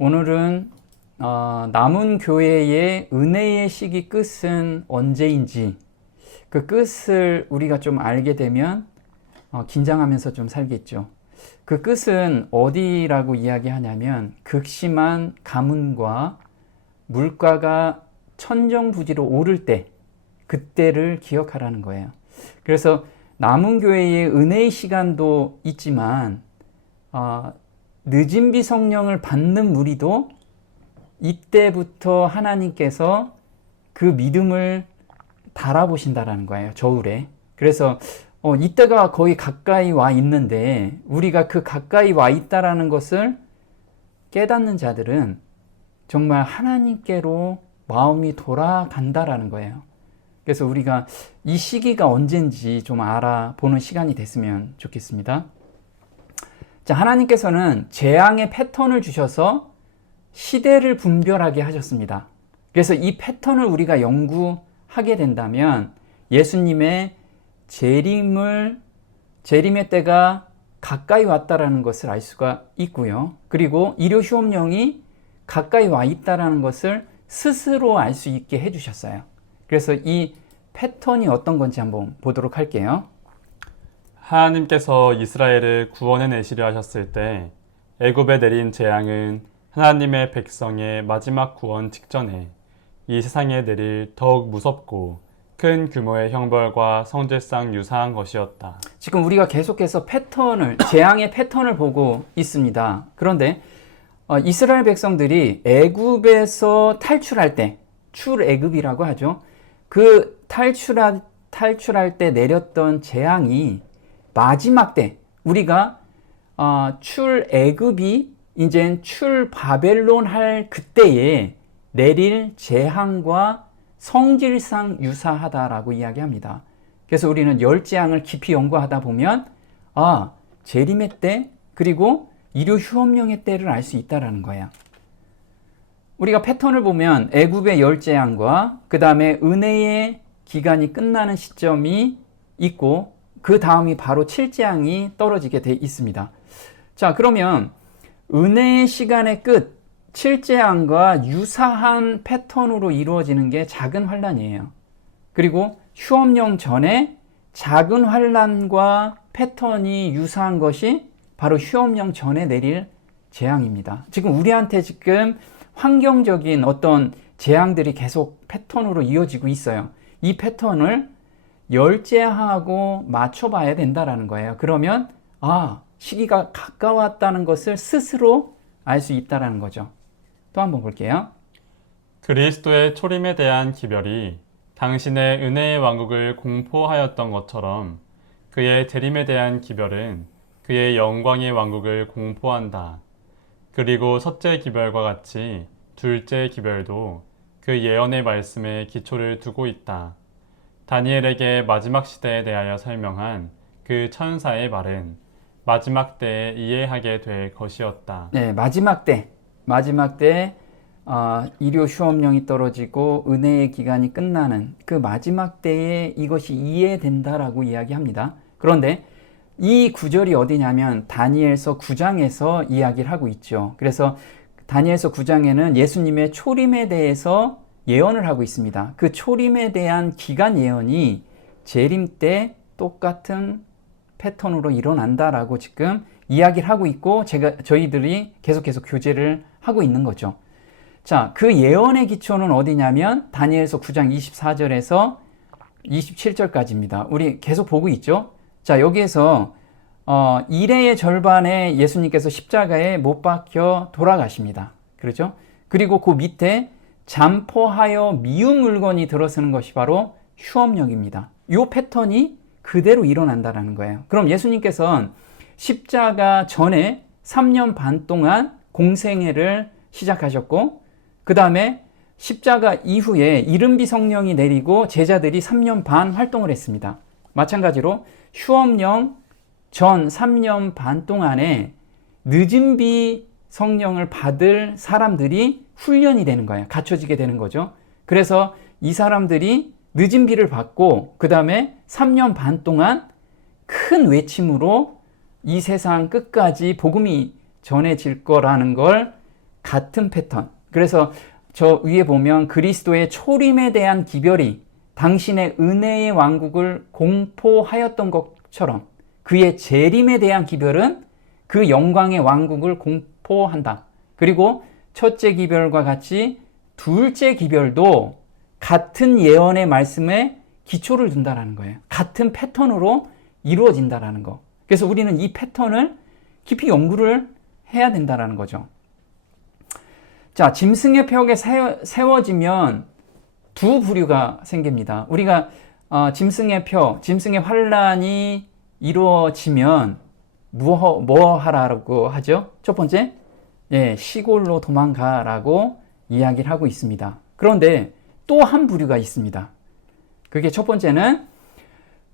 오늘은 남은 교회의 은혜의 시기 끝은 언제인지 그 끝을 우리가 좀 알게 되면 긴장하면서 좀 살겠죠. 그 끝은 어디라고 이야기하냐면 극심한 가뭄과 물가가 천정부지로 오를 때 그때를 기억하라는 거예요. 그래서 남은 교회의 은혜의 시간도 있지만 늦은 비 성령을 받는 무리도 이때부터 하나님께서 그 믿음을 달아보신다라는 거예요. 저울에. 그래서 이때가 거의 가까이 와 있는데 우리가 그 가까이 와 있다라는 것을 깨닫는 자들은 정말 하나님께로 마음이 돌아간다라는 거예요. 그래서 우리가 이 시기가 언젠지 좀 알아보는 시간이 됐으면 좋겠습니다. 자, 하나님께서는 재앙의 패턴을 주셔서 시대를 분별하게 하셨습니다. 그래서 이 패턴을 우리가 연구하게 된다면 예수님의 재림의 때가 가까이 왔다라는 것을 알 수가 있고요. 그리고 일요 시험령이 가까이 와 있다라는 것을 스스로 알 수 있게 해주셨어요. 그래서 이 패턴이 어떤 건지 한번 보도록 할게요. 하나님께서 이스라엘을 구원해내시려 하셨을 때 애굽에 내린 재앙은 하나님의 백성의 마지막 구원 직전에 이 세상에 내릴 더욱 무섭고 큰 규모의 형벌과 성질상 유사한 것이었다. 지금 우리가 계속해서 재앙의 패턴을 보고 있습니다. 그런데 이스라엘 백성들이 애굽에서 탈출할 때, 출애굽이라고 하죠. 그 탈출할 때 내렸던 재앙이 마지막 때, 우리가 출애굽이 이젠 출바벨론 할 그때에 내릴 재앙과 성질상 유사하다라고 이야기합니다. 그래서 우리는 열 재앙을 깊이 연구하다 보면 재림의 때 그리고 일요 휴업령의 때를 알 수 있다라는 거야. 우리가 패턴을 보면 애굽의 열 재앙과 그 다음에 은혜의 기간이 끝나는 시점이 있고 그 다음이 바로 7재앙이 떨어지게 돼 있습니다. 자, 그러면 은혜의 시간의 끝 7재앙과 유사한 패턴으로 이루어지는 게 작은 환란이에요. 그리고 휴업령 전에 작은 환란과 패턴이 유사한 것이 바로 휴업령 전에 내릴 재앙입니다. 지금 우리한테 지금 환경적인 어떤 재앙들이 계속 패턴으로 이어지고 있어요. 이 패턴을 열재하고 맞춰봐야 된다는 거예요. 그러면 시기가 가까웠다는 것을 스스로 알 수 있다는 거죠. 또 한번 볼게요. 그리스도의 초림에 대한 기별이 당신의 은혜의 왕국을 공포하였던 것처럼 그의 재림에 대한 기별은 그의 영광의 왕국을 공포한다. 그리고 첫째 기별과 같이 둘째 기별도 그 예언의 말씀에 기초를 두고 있다. 다니엘에게 마지막 시대에 대하여 설명한 그 천사의 말은 마지막 때에 이해하게 될 것이었다. 네, 마지막 때 일요 휴업령이 떨어지고 은혜의 기간이 끝나는 그 마지막 때에 이것이 이해된다라고 이야기합니다. 그런데 이 구절이 어디냐면 다니엘서 9장에서 이야기를 하고 있죠. 그래서 다니엘서 9장에는 예수님의 초림에 대해서 예언을 하고 있습니다. 그 초림에 대한 기간 예언이 재림 때 똑같은 패턴으로 일어난다라고 지금 이야기를 하고 있고 저희들이 계속해서 교제를 하고 있는 거죠. 자, 그 예언의 기초는 어디냐면 다니엘서 9장 24절에서 27절까지입니다. 우리 계속 보고 있죠. 자, 여기에서 일해의 절반에 예수님께서 십자가에 못 박혀 돌아가십니다. 그렇죠? 그리고 그 밑에 잠포하여 미운 물건이 들어서는 것이 바로 휴업령입니다. 이 패턴이 그대로 일어난다는 거예요. 그럼 예수님께서는 십자가 전에 3년 반 동안 공생애를 시작하셨고 그 다음에 십자가 이후에 이른비 성령이 내리고 제자들이 3년 반 활동을 했습니다. 마찬가지로 휴업령 전 3년 반 동안에 늦은비 성령을 받을 사람들이 훈련이 되는 거예요. 갖춰지게 되는 거죠. 그래서 이 사람들이 늦은 비를 받고 그 다음에 3년 반 동안 큰 외침으로 이 세상 끝까지 복음이 전해질 거라는 걸 같은 패턴. 그래서 저 위에 보면 그리스도의 초림에 대한 기별이 당신의 은혜의 왕국을 공포하였던 것처럼 그의 재림에 대한 기별은 그 영광의 왕국을 공포한다. 그리고 첫째 기별과 같이 둘째 기별도 같은 예언의 말씀에 기초를 둔다라는 거예요. 같은 패턴으로 이루어진다라는 거. 그래서 우리는 이 패턴을 깊이 연구를 해야 된다라는 거죠. 자, 짐승의 벽에 세워지면 두 부류가 생깁니다. 우리가 짐승의 표, 짐승의 환란이 이루어지면 뭐 하라고 하죠? 첫 번째, 시골로 도망가라고 이야기를 하고 있습니다. 그런데 또 한 부류가 있습니다. 그게 첫 번째는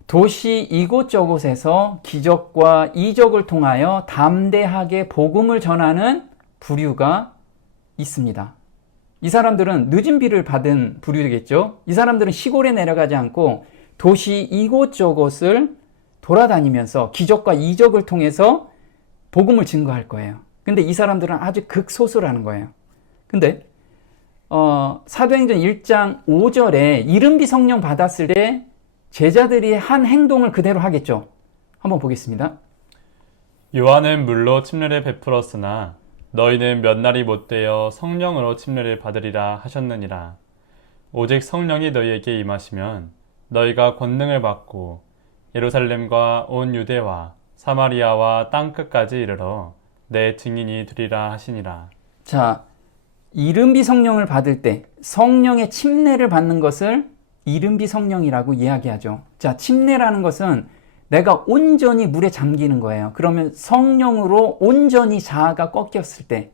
도시 이곳저곳에서 기적과 이적을 통하여 담대하게 복음을 전하는 부류가 있습니다. 이 사람들은 늦은 비를 받은 부류겠죠. 이 사람들은 시골에 내려가지 않고 도시 이곳저곳을 돌아다니면서 기적과 이적을 통해서 복음을 증거할 거예요. 근데 이 사람들은 아주 극소수라는 거예요. 근데 사도행전 1장 5절에 이른비 성령 받았을 때 제자들이 한 행동을 그대로 하겠죠. 한번 보겠습니다. 요한은 물로 침례를 베풀었으나 너희는 몇 날이 못되어 성령으로 침례를 받으리라 하셨느니라. 오직 성령이 너희에게 임하시면 너희가 권능을 받고 예루살렘과 온 유대와 사마리아와 땅끝까지 이르러 내 증인이 되리라 하시니라. 자, 이른비 성령을 받을 때 성령의 침례를 받는 것을 이른비 성령이라고 이야기하죠. 자, 침례라는 것은 내가 온전히 물에 잠기는 거예요. 그러면 성령으로 온전히 자아가 꺾였을 때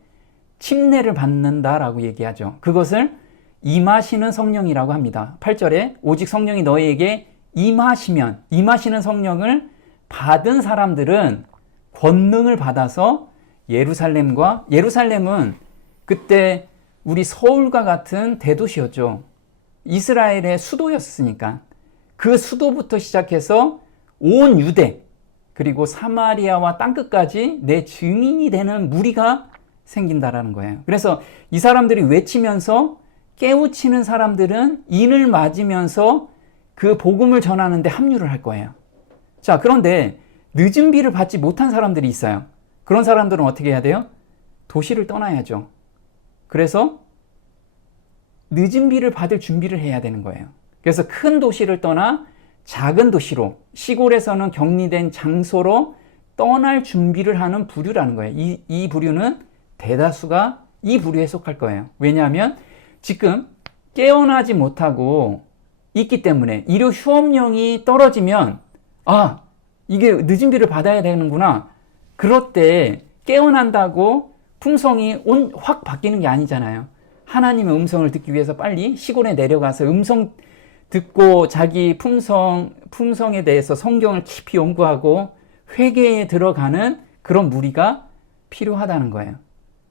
침례를 받는다라고 얘기하죠. 그것을 임하시는 성령이라고 합니다. 8절에 오직 성령이 너희에게 임하시면, 임하시는 성령을 받은 사람들은 권능을 받아서 예루살렘은 그때 우리 서울과 같은 대도시였죠. 이스라엘의 수도였으니까 그 수도부터 시작해서 온 유대 그리고 사마리아와 땅끝까지 내 증인이 되는 무리가 생긴다라는 거예요. 그래서 이 사람들이 외치면서 깨우치는 사람들은 인을 맞으면서 그 복음을 전하는데 합류를 할 거예요. 자, 그런데 늦은 비를 받지 못한 사람들이 있어요. 그런 사람들은 어떻게 해야 돼요? 도시를 떠나야죠. 그래서 늦은 비를 받을 준비를 해야 되는 거예요. 그래서 큰 도시를 떠나 작은 도시로, 시골에서는 격리된 장소로 떠날 준비를 하는 부류라는 거예요. 이 부류는 대다수가 이 부류에 속할 거예요. 왜냐하면 지금 깨어나지 못하고 있기 때문에 이료 휴업령이 떨어지면 이게 늦은 비를 받아야 되는구나. 그럴 때 깨어난다고 품성이 확 바뀌는 게 아니잖아요. 하나님의 음성을 듣기 위해서 빨리 시골에 내려가서 음성 듣고 자기 품성에 대해서 성경을 깊이 연구하고 회개에 들어가는 그런 무리가 필요하다는 거예요.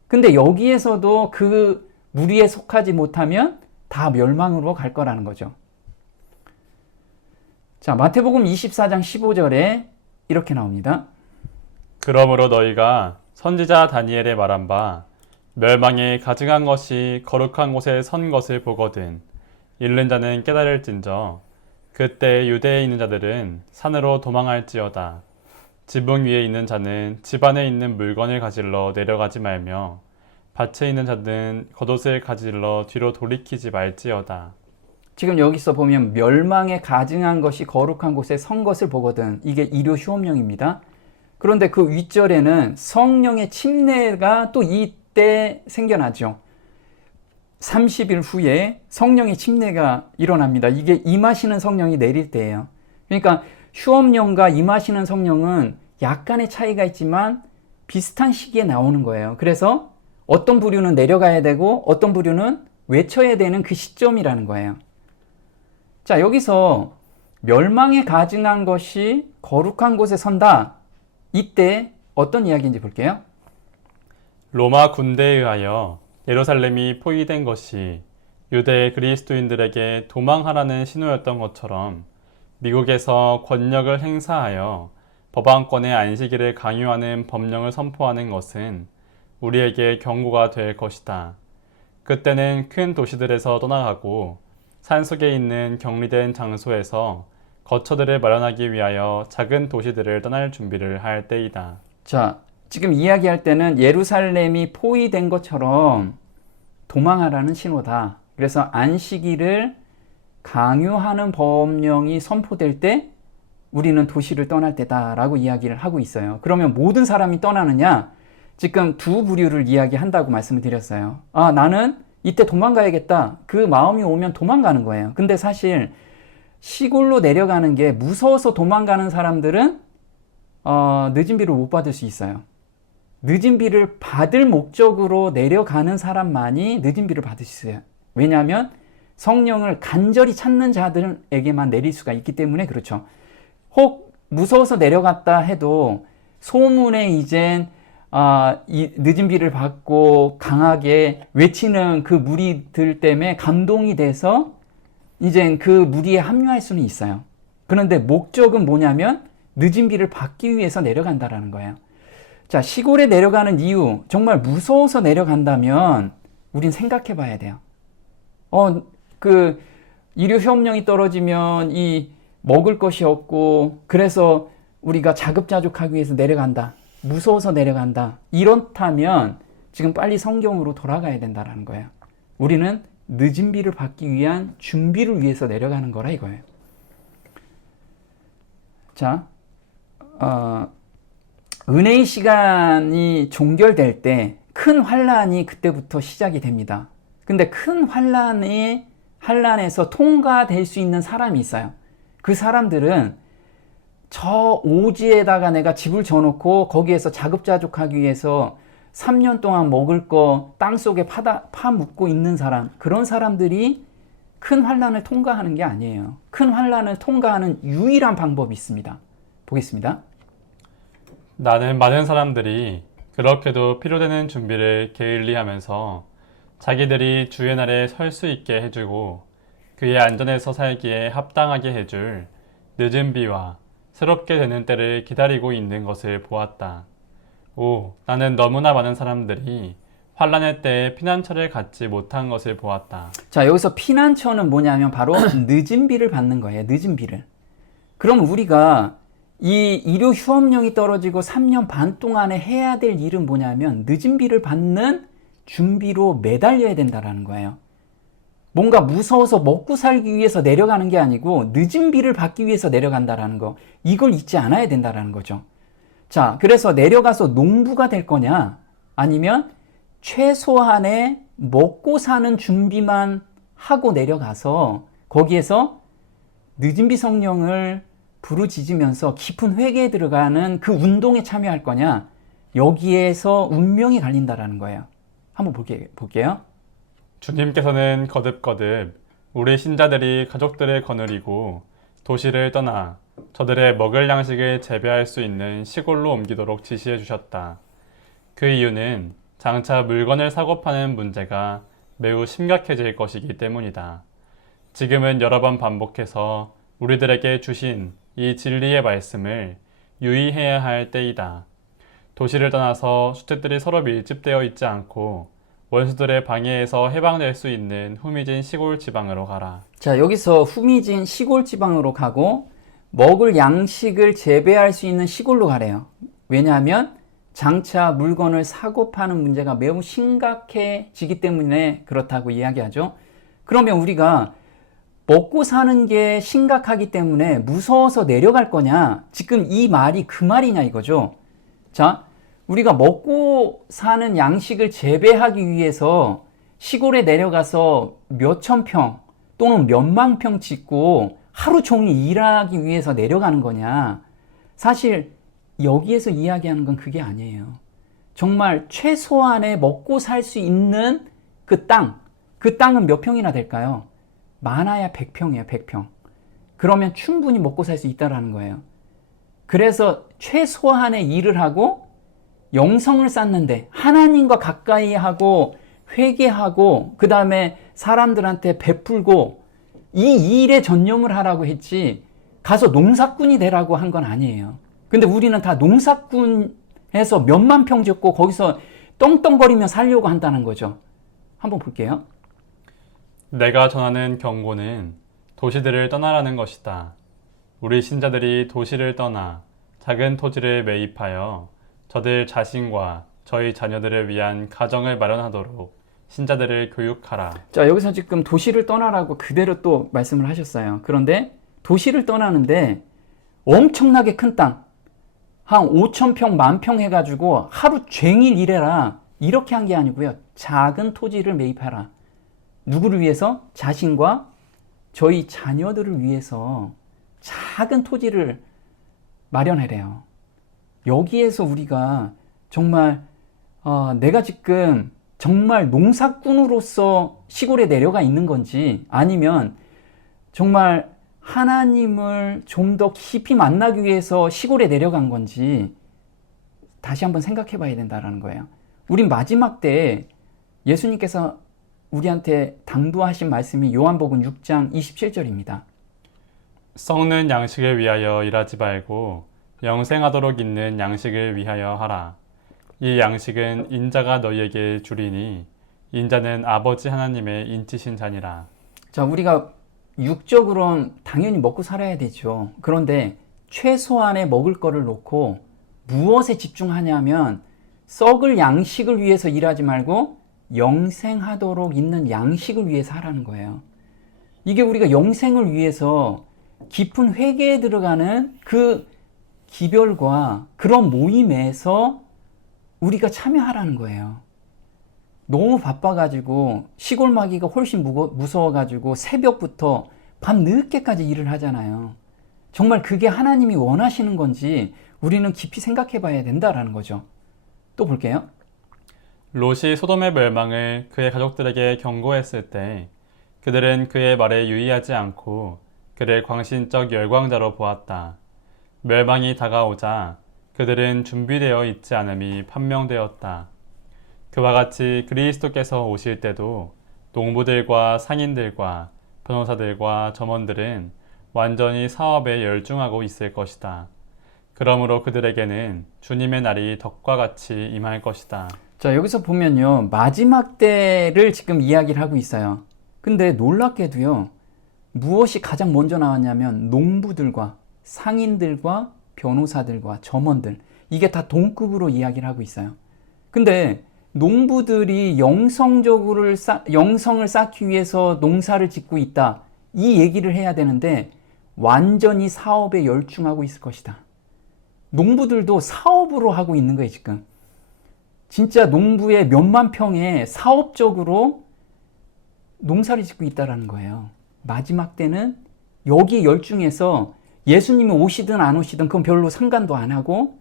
근데 여기에서도 그 무리에 속하지 못하면 다 멸망으로 갈 거라는 거죠. 자, 마태복음 24장 15절에 이렇게 나옵니다. 그러므로 너희가 선지자 다니엘의 말한 바 멸망에 가증한 것이 거룩한 곳에 선 것을 보거든 잃는 자는 깨달을진저 그때 유대에 있는 자들은 산으로 도망할지어다. 지붕 위에 있는 자는 집 안에 있는 물건을 가질러 내려가지 말며 밭에 있는 자는 겉옷을 가질러 뒤로 돌이키지 말지어다. 지금 여기서 보면 멸망에 가증한 것이 거룩한 곳에 선 것을 보거든. 이게 이료 휴업령입니다. 그런데 그 윗절에는 성령의 침례가 또 이때 생겨나죠. 30일 후에 성령의 침례가 일어납니다. 이게 임하시는 성령이 내릴 때예요. 그러니까 휴업령과 임하시는 성령은 약간의 차이가 있지만 비슷한 시기에 나오는 거예요. 그래서 어떤 부류는 내려가야 되고 어떤 부류는 외쳐야 되는 그 시점이라는 거예요. 자, 여기서 멸망에 가증한 것이 거룩한 곳에 선다. 이때 어떤 이야기인지 볼게요. 로마 군대에 의하여 예루살렘이 포위된 것이 유대 그리스도인들에게 도망하라는 신호였던 것처럼 미국에서 권력을 행사하여 법안권의 안식일을 강요하는 법령을 선포하는 것은 우리에게 경고가 될 것이다. 그때는 큰 도시들에서 떠나가고 산속에 있는 격리된 장소에서 거처들을 마련하기 위하여 작은 도시들을 떠날 준비를 할 때이다. 자, 지금 이야기할 때는 예루살렘이 포위된 것처럼 도망하라는 신호다. 그래서 안식일을 강요하는 법령이 선포될 때 우리는 도시를 떠날 때다라고 이야기를 하고 있어요. 그러면 모든 사람이 떠나느냐? 지금 두 부류를 이야기한다고 말씀을 드렸어요. 아, 나는 이때 도망가야겠다. 그 마음이 오면 도망가는 거예요. 근데 사실 시골로 내려가는 게 무서워서 도망가는 사람들은 늦은 비를 못 받을 수 있어요. 늦은 비를 받을 목적으로 내려가는 사람만이 늦은 비를 받을 수 있어요. 왜냐하면 성령을 간절히 찾는 자들에게만 내릴 수가 있기 때문에 그렇죠. 혹 무서워서 내려갔다 해도 소문에 이젠 이 늦은 비를 받고 강하게 외치는 그 무리들 때문에 감동이 돼서 이젠 그 무리에 합류할 수는 있어요. 그런데 목적은 뭐냐면 늦은 비를 받기 위해서 내려간다라는 거예요. 자, 시골에 내려가는 이유, 정말 무서워서 내려간다면 우린 생각해 봐야 돼요. 일요 휴업령이 떨어지면 이 먹을 것이 없고 그래서 우리가 자급자족하기 위해서 내려간다. 무서워서 내려간다. 이렇다면 지금 빨리 성경으로 돌아가야 된다라는 거예요. 우리는 늦은 비를 받기 위한 준비를 위해서 내려가는 거라 이거예요. 자, 은혜의 시간이 종결될 때 큰 환란이 그때부터 시작이 됩니다. 근데 큰 환란에서 통과될 수 있는 사람이 있어요. 그 사람들은 저 오지에다가 내가 집을 져놓고 거기에서 자급자족하기 위해서 3년 동안 먹을 거 땅속에 파묻고 있는 사람, 그런 사람들이 큰 환란을 통과하는 게 아니에요. 큰 환란을 통과하는 유일한 방법이 있습니다. 보겠습니다. 나는 많은 사람들이 그렇게도 필요되는 준비를 게을리하면서 자기들이 주의 날에 설 수 있게 해주고 그의 안전에서 살기에 합당하게 해줄 늦은 비와 새롭게 되는 때를 기다리고 있는 것을 보았다. 나는 너무나 많은 사람들이 환란의 때에 피난처를 갖지 못한 것을 보았다. 자, 여기서 피난처는 뭐냐면 바로 늦은 비를 받는 거예요. 늦은 비를. 그럼 우리가 이 일요 휴업령이 떨어지고 3년 반 동안에 해야 될 일은 뭐냐면 늦은 비를 받는 준비로 매달려야 된다라는 거예요. 뭔가 무서워서 먹고 살기 위해서 내려가는 게 아니고 늦은 비를 받기 위해서 내려간다라는 거, 이걸 잊지 않아야 된다라는 거죠. 자, 그래서 내려가서 농부가 될 거냐 아니면 최소한의 먹고 사는 준비만 하고 내려가서 거기에서 늦은 비 성령을 부르짖으면서 깊은 회개에 들어가는 그 운동에 참여할 거냐, 여기에서 운명이 갈린다라는 거예요. 한번 볼게요. 주님께서는 거듭거듭 우리 신자들이 가족들을 거느리고 도시를 떠나 저들의 먹을 양식을 재배할 수 있는 시골로 옮기도록 지시해 주셨다. 그 이유는 장차 물건을 사고 파는 문제가 매우 심각해질 것이기 때문이다. 지금은 여러 번 반복해서 우리들에게 주신 이 진리의 말씀을 유의해야 할 때이다. 도시를 떠나서 주택들이 서로 밀집되어 있지 않고 원수들의 방해에서 해방될 수 있는 후미진 시골 지방으로 가라. 자, 여기서 후미진 시골 지방으로 가고 먹을 양식을 재배할 수 있는 시골로 가래요. 왜냐하면 장차 물건을 사고 파는 문제가 매우 심각해지기 때문에 그렇다고 이야기하죠. 그러면 우리가 먹고 사는 게 심각하기 때문에 무서워서 내려갈 거냐? 지금 이 말이 그 말이냐 이거죠. 자, 우리가 먹고 사는 양식을 재배하기 위해서 시골에 내려가서 몇천 평 또는 몇만 평 짓고 하루 종일 일하기 위해서 내려가는 거냐? 사실 여기에서 이야기하는 건 그게 아니에요. 정말 최소한의 먹고 살 수 있는 그 땅은 몇 평이나 될까요? 많아야 100평이에요, 100평. 그러면 충분히 먹고 살 수 있다라는 거예요. 그래서 최소한의 일을 하고 영성을 쌓는데 하나님과 가까이 하고 회개하고 그 다음에 사람들한테 베풀고 이 일에 전념을 하라고 했지 가서 농사꾼이 되라고 한 건 아니에요. 근데 우리는 다 농사꾼에서 몇만 평 짓고 거기서 떵떵거리며 살려고 한다는 거죠. 한번 볼게요. 내가 전하는 경고는 도시들을 떠나라는 것이다. 우리 신자들이 도시를 떠나 작은 토지를 매입하여 저들 자신과 저희 자녀들을 위한 가정을 마련하도록 신자들을 교육하라. 자, 여기서 지금 도시를 떠나라고 그대로 또 말씀을 하셨어요. 그런데 도시를 떠나는데 엄청나게 큰 땅, 한 5,000평, 10,000평 해가지고 하루 종일 일해라. 이렇게 한 게 아니고요. 작은 토지를 매입하라. 누구를 위해서? 자신과 저희 자녀들을 위해서 작은 토지를 마련하래요. 여기에서 우리가 정말 내가 지금 정말 농사꾼으로서 시골에 내려가 있는 건지 아니면 정말 하나님을 좀 더 깊이 만나기 위해서 시골에 내려간 건지 다시 한번 생각해 봐야 된다는 거예요. 우린 마지막 때에 예수님께서 우리한테 당부하신 말씀이 요한복음 6장 27절입니다. 썩는 양식을 위하여 일하지 말고 영생하도록 있는 양식을 위하여 하라. 이 양식은 인자가 너희에게 주리니 인자는 아버지 하나님의 인치신 자니라. 자, 우리가 육적으로는 당연히 먹고 살아야 되죠. 그런데 최소한의 먹을 거를 놓고 무엇에 집중하냐면 썩을 양식을 위해서 일하지 말고 영생하도록 있는 양식을 위해서 하라는 거예요. 이게 우리가 영생을 위해서 깊은 회개에 들어가는 그 기별과 그런 모임에서 우리가 참여하라는 거예요. 너무 바빠가지고 시골마기가 훨씬 무서워가지고 새벽부터 밤 늦게까지 일을 하잖아요. 정말 그게 하나님이 원하시는 건지 우리는 깊이 생각해 봐야 된다라는 거죠. 또 볼게요. 롯이 소돔의 멸망을 그의 가족들에게 경고했을 때 그들은 그의 말에 유의하지 않고 그를 광신적 열광자로 보았다. 멸망이 다가오자 그들은 준비되어 있지 않음이 판명되었다. 그와 같이 그리스도께서 오실 때도 농부들과 상인들과 변호사들과 점원들은 완전히 사업에 열중하고 있을 것이다. 그러므로 그들에게는 주님의 날이 덕과 같이 임할 것이다. 자, 여기서 보면요. 마지막 때를 지금 이야기를 하고 있어요. 근데 놀랍게도요. 무엇이 가장 먼저 나왔냐면 농부들과 상인들과 변호사들과 점원들. 이게 다 동급으로 이야기를 하고 있어요. 근데 농부들이 영성을 쌓기 위해서 농사를 짓고 있다. 이 얘기를 해야 되는데 완전히 사업에 열중하고 있을 것이다. 농부들도 사업으로 하고 있는 거예요, 지금. 진짜 농부의 몇만 평에 사업적으로 농사를 짓고 있다는 거예요. 마지막 때는 여기에 열중해서 예수님이 오시든 안 오시든 그건 별로 상관도 안 하고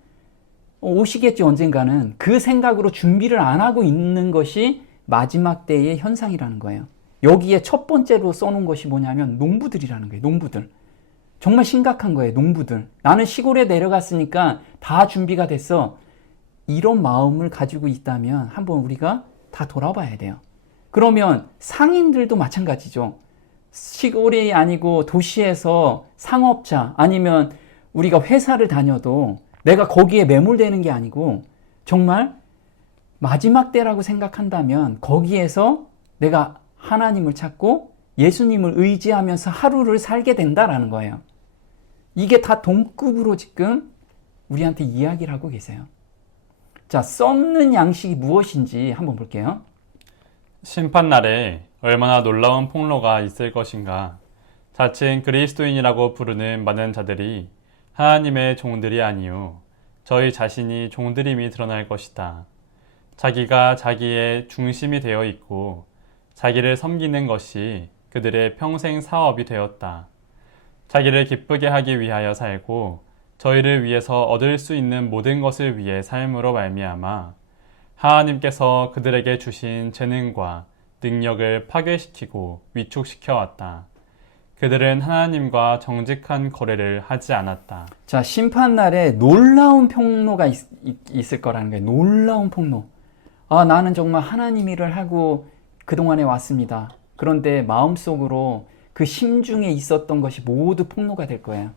오시겠지 언젠가는 그 생각으로 준비를 안 하고 있는 것이 마지막 때의 현상이라는 거예요. 여기에 첫 번째로 써놓은 것이 뭐냐면 농부들이라는 거예요. 농부들. 정말 심각한 거예요. 농부들. 나는 시골에 내려갔으니까 다 준비가 됐어. 이런 마음을 가지고 있다면 한번 우리가 다 돌아봐야 돼요. 그러면 상인들도 마찬가지죠. 시골이 아니고 도시에서 상업자 아니면 우리가 회사를 다녀도 내가 거기에 매몰되는 게 아니고 정말 마지막 때라고 생각한다면 거기에서 내가 하나님을 찾고 예수님을 의지하면서 하루를 살게 된다라는 거예요. 이게 다 동급으로 지금 우리한테 이야기를 하고 계세요. 자, 썩는 양식이 무엇인지 한번 볼게요. 심판날에 얼마나 놀라운 폭로가 있을 것인가. 자칭 그리스도인이라고 부르는 많은 자들이 하나님의 종들이 아니요 저희 자신이 종들임이 드러날 것이다. 자기가 자기의 중심이 되어 있고 자기를 섬기는 것이 그들의 평생 사업이 되었다. 자기를 기쁘게 하기 위하여 살고 저희를 위해서 얻을 수 있는 모든 것을 위해 삶으로 말미암아 하나님께서 그들에게 주신 재능과 능력을 파괴시키고 위축시켜 왔다. 그들은 하나님과 정직한 거래를 하지 않았다. 자, 심판날에 놀라운 폭로가 있을 거라는 거예요. 놀라운 폭로. 아, 나는 정말 하나님 일을 하고 그동안에 왔습니다. 그런데 마음속으로 그 심중에 있었던 것이 모두 폭로가 될 거예요.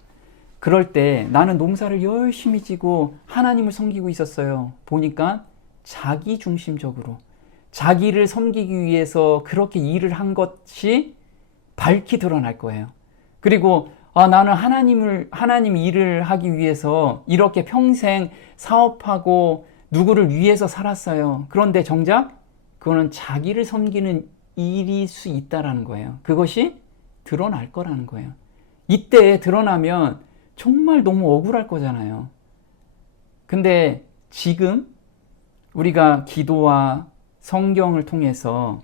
그럴 때 나는 농사를 열심히 지고 하나님을 섬기고 있었어요. 보니까 자기 중심적으로 자기를 섬기기 위해서 그렇게 일을 한 것이 밝히 드러날 거예요. 그리고 나는 하나님 일을 하기 위해서 이렇게 평생 사업하고 누구를 위해서 살았어요. 그런데 정작 그거는 자기를 섬기는 일일 수 있다라는 거예요. 그것이 드러날 거라는 거예요. 이때 드러나면 정말 너무 억울할 거잖아요. 근데 지금 우리가 기도와 성경을 통해서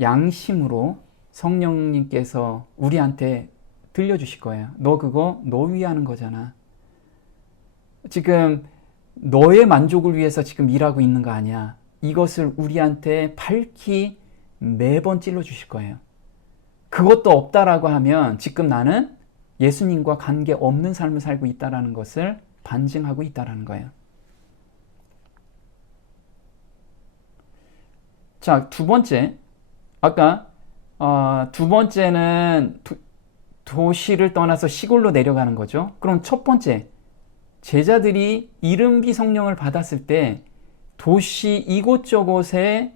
양심으로 성령님께서 우리한테 들려주실 거예요. 너 그거 너 위하는 거잖아. 지금 너의 만족을 위해서 지금 일하고 있는 거 아니야. 이것을 우리한테 밝히 매번 찔러주실 거예요. 그것도 없다라고 하면 지금 나는 예수님과 관계없는 삶을 살고 있다는 것을 반증하고 있다는 거예요. 자, 두 번째. 아까 두 번째는 도시를 떠나서 시골로 내려가는 거죠. 그럼 첫 번째, 제자들이 이른비 성령을 받았을 때 도시 이곳저곳에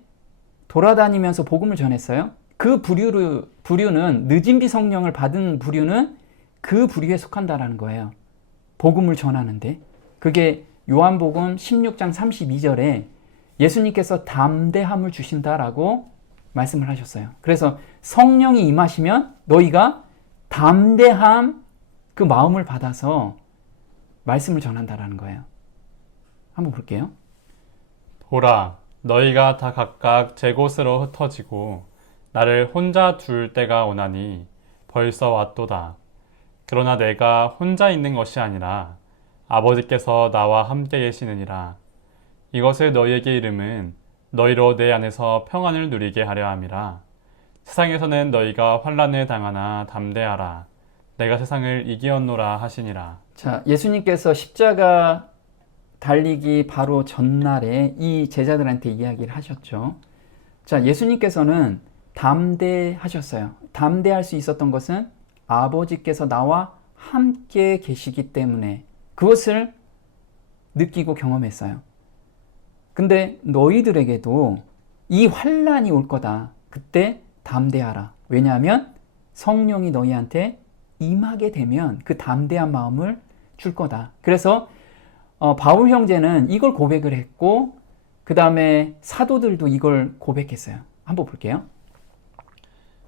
돌아다니면서 복음을 전했어요. 그 부류는 늦은비 성령을 받은 부류는 그 부류에 속한다라는 거예요. 복음을 전하는데 그게 요한복음 16장 32절에 예수님께서 담대함을 주신다라고 말씀을 하셨어요. 그래서 성령이 임하시면 너희가 담대함 그 마음을 받아서 말씀을 전한다라는 거예요. 한번 볼게요. 보라, 너희가 다 각각 제 곳으로 흩어지고 나를 혼자 둘 때가 오나니 벌써 왔도다. 그러나 내가 혼자 있는 것이 아니라 아버지께서 나와 함께 계시느니라. 이것을 너희에게 이름은 너희로 내 안에서 평안을 누리게 하려 함이라. 세상에서는 너희가 환난을 당하나 담대하라. 내가 세상을 이기었노라 하시니라. 자, 예수님께서 십자가 달리기 바로 전날에 이 제자들한테 이야기를 하셨죠. 자, 예수님께서는 담대하셨어요. 담대할 수 있었던 것은 아버지께서 나와 함께 계시기 때문에 그것을 느끼고 경험했어요. 근데 너희들에게도 이 환난이 올 거다. 그때 담대하라. 왜냐하면 성령이 너희한테 임하게 되면 그 담대한 마음을 줄 거다. 그래서 바울 형제는 이걸 고백을 했고 그 다음에 사도들도 이걸 고백했어요. 한번 볼게요.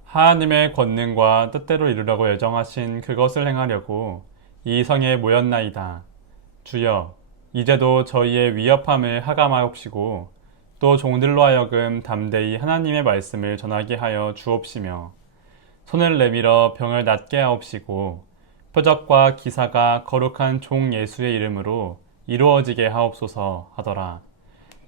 하나님의 권능과 뜻대로 이루려고 예정하신 그것을 행하려고 이 성에 모였나이다. 주여, 이제도 저희의 위협함을 하감하옵시고 또 종들로 하여금 담대히 하나님의 말씀을 전하게 하여 주옵시며 손을 내밀어 병을 낫게 하옵시고 표적과 기사가 거룩한 종 예수의 이름으로 이루어지게 하옵소서 하더라.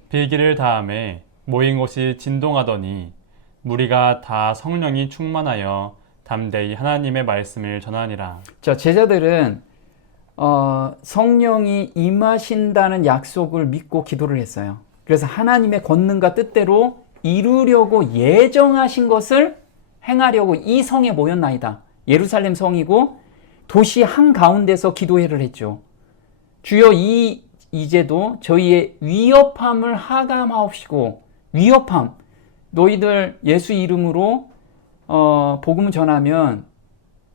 빌기를 다음에 모인 곳이 진동하더니 무리가 다 성령이 충만하여 담대히 하나님의 말씀을 전하니라. 자, 제자들은 성령이 임하신다는 약속을 믿고 기도를 했어요. 그래서 하나님의 권능과 뜻대로 이루려고 예정하신 것을 행하려고 이 성에 모였나이다. 예루살렘 성이고 도시 한가운데서 기도회를 했죠. 주여 이제도 저희의 위협함을 하감하옵시고 위협함 너희들 예수 이름으로 복음을 전하면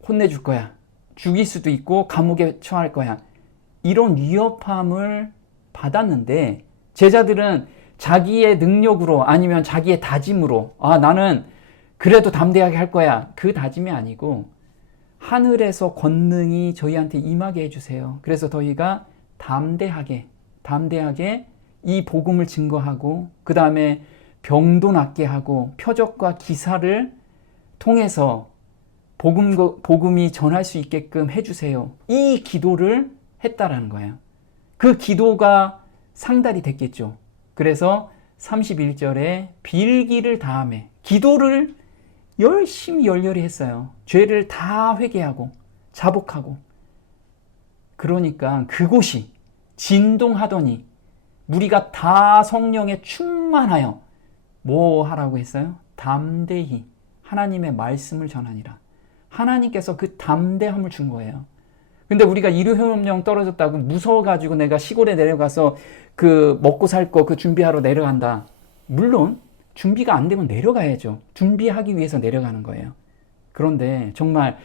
혼내줄 거야. 죽일 수도 있고 감옥에 처할 거야. 이런 위협함을 받았는데 제자들은 자기의 능력으로 아니면 자기의 다짐으로 나는 그래도 담대하게 할 거야. 그 다짐이 아니고 하늘에서 권능이 저희한테 임하게 해주세요. 그래서 저희가 담대하게 이 복음을 증거하고 그 다음에 병도 낫게 하고 표적과 기사를 통해서 복음이 전할 수 있게끔 해주세요. 이 기도를 했다라는 거예요. 그 기도가 상달이 됐겠죠. 그래서 31절에 빌기를 다함에 기도를 열심히 열렬히 했어요. 죄를 다 회개하고 자복하고 그러니까 그곳이 진동하더니 무리가 다 성령에 충만하여 뭐 하라고 했어요? 담대히 하나님의 말씀을 전하니라. 하나님께서 그 담대함을 준 거예요. 근데 우리가 일요협령 떨어졌다고 무서워가지고 내가 시골에 내려가서 그 먹고 살 거 그 준비하러 내려간다. 물론 준비가 안 되면 내려가야죠. 준비하기 위해서 내려가는 거예요. 그런데 정말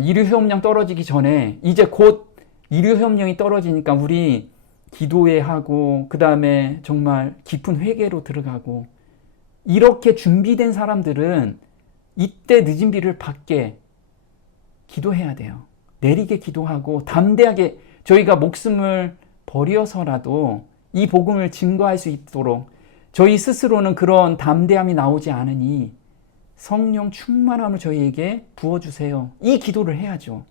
일요협령 떨어지기 전에 이제 곧 일요협령이 떨어지니까 우리 기도회 하고 그 다음에 정말 깊은 회개로 들어가고 이렇게 준비된 사람들은 이때 늦은 비를 받게 기도해야 돼요. 내리게 기도하고 담대하게 저희가 목숨을 버려서라도 이 복음을 증거할 수 있도록 저희 스스로는 그런 담대함이 나오지 않으니 성령 충만함을 저희에게 부어주세요. 이 기도를 해야죠.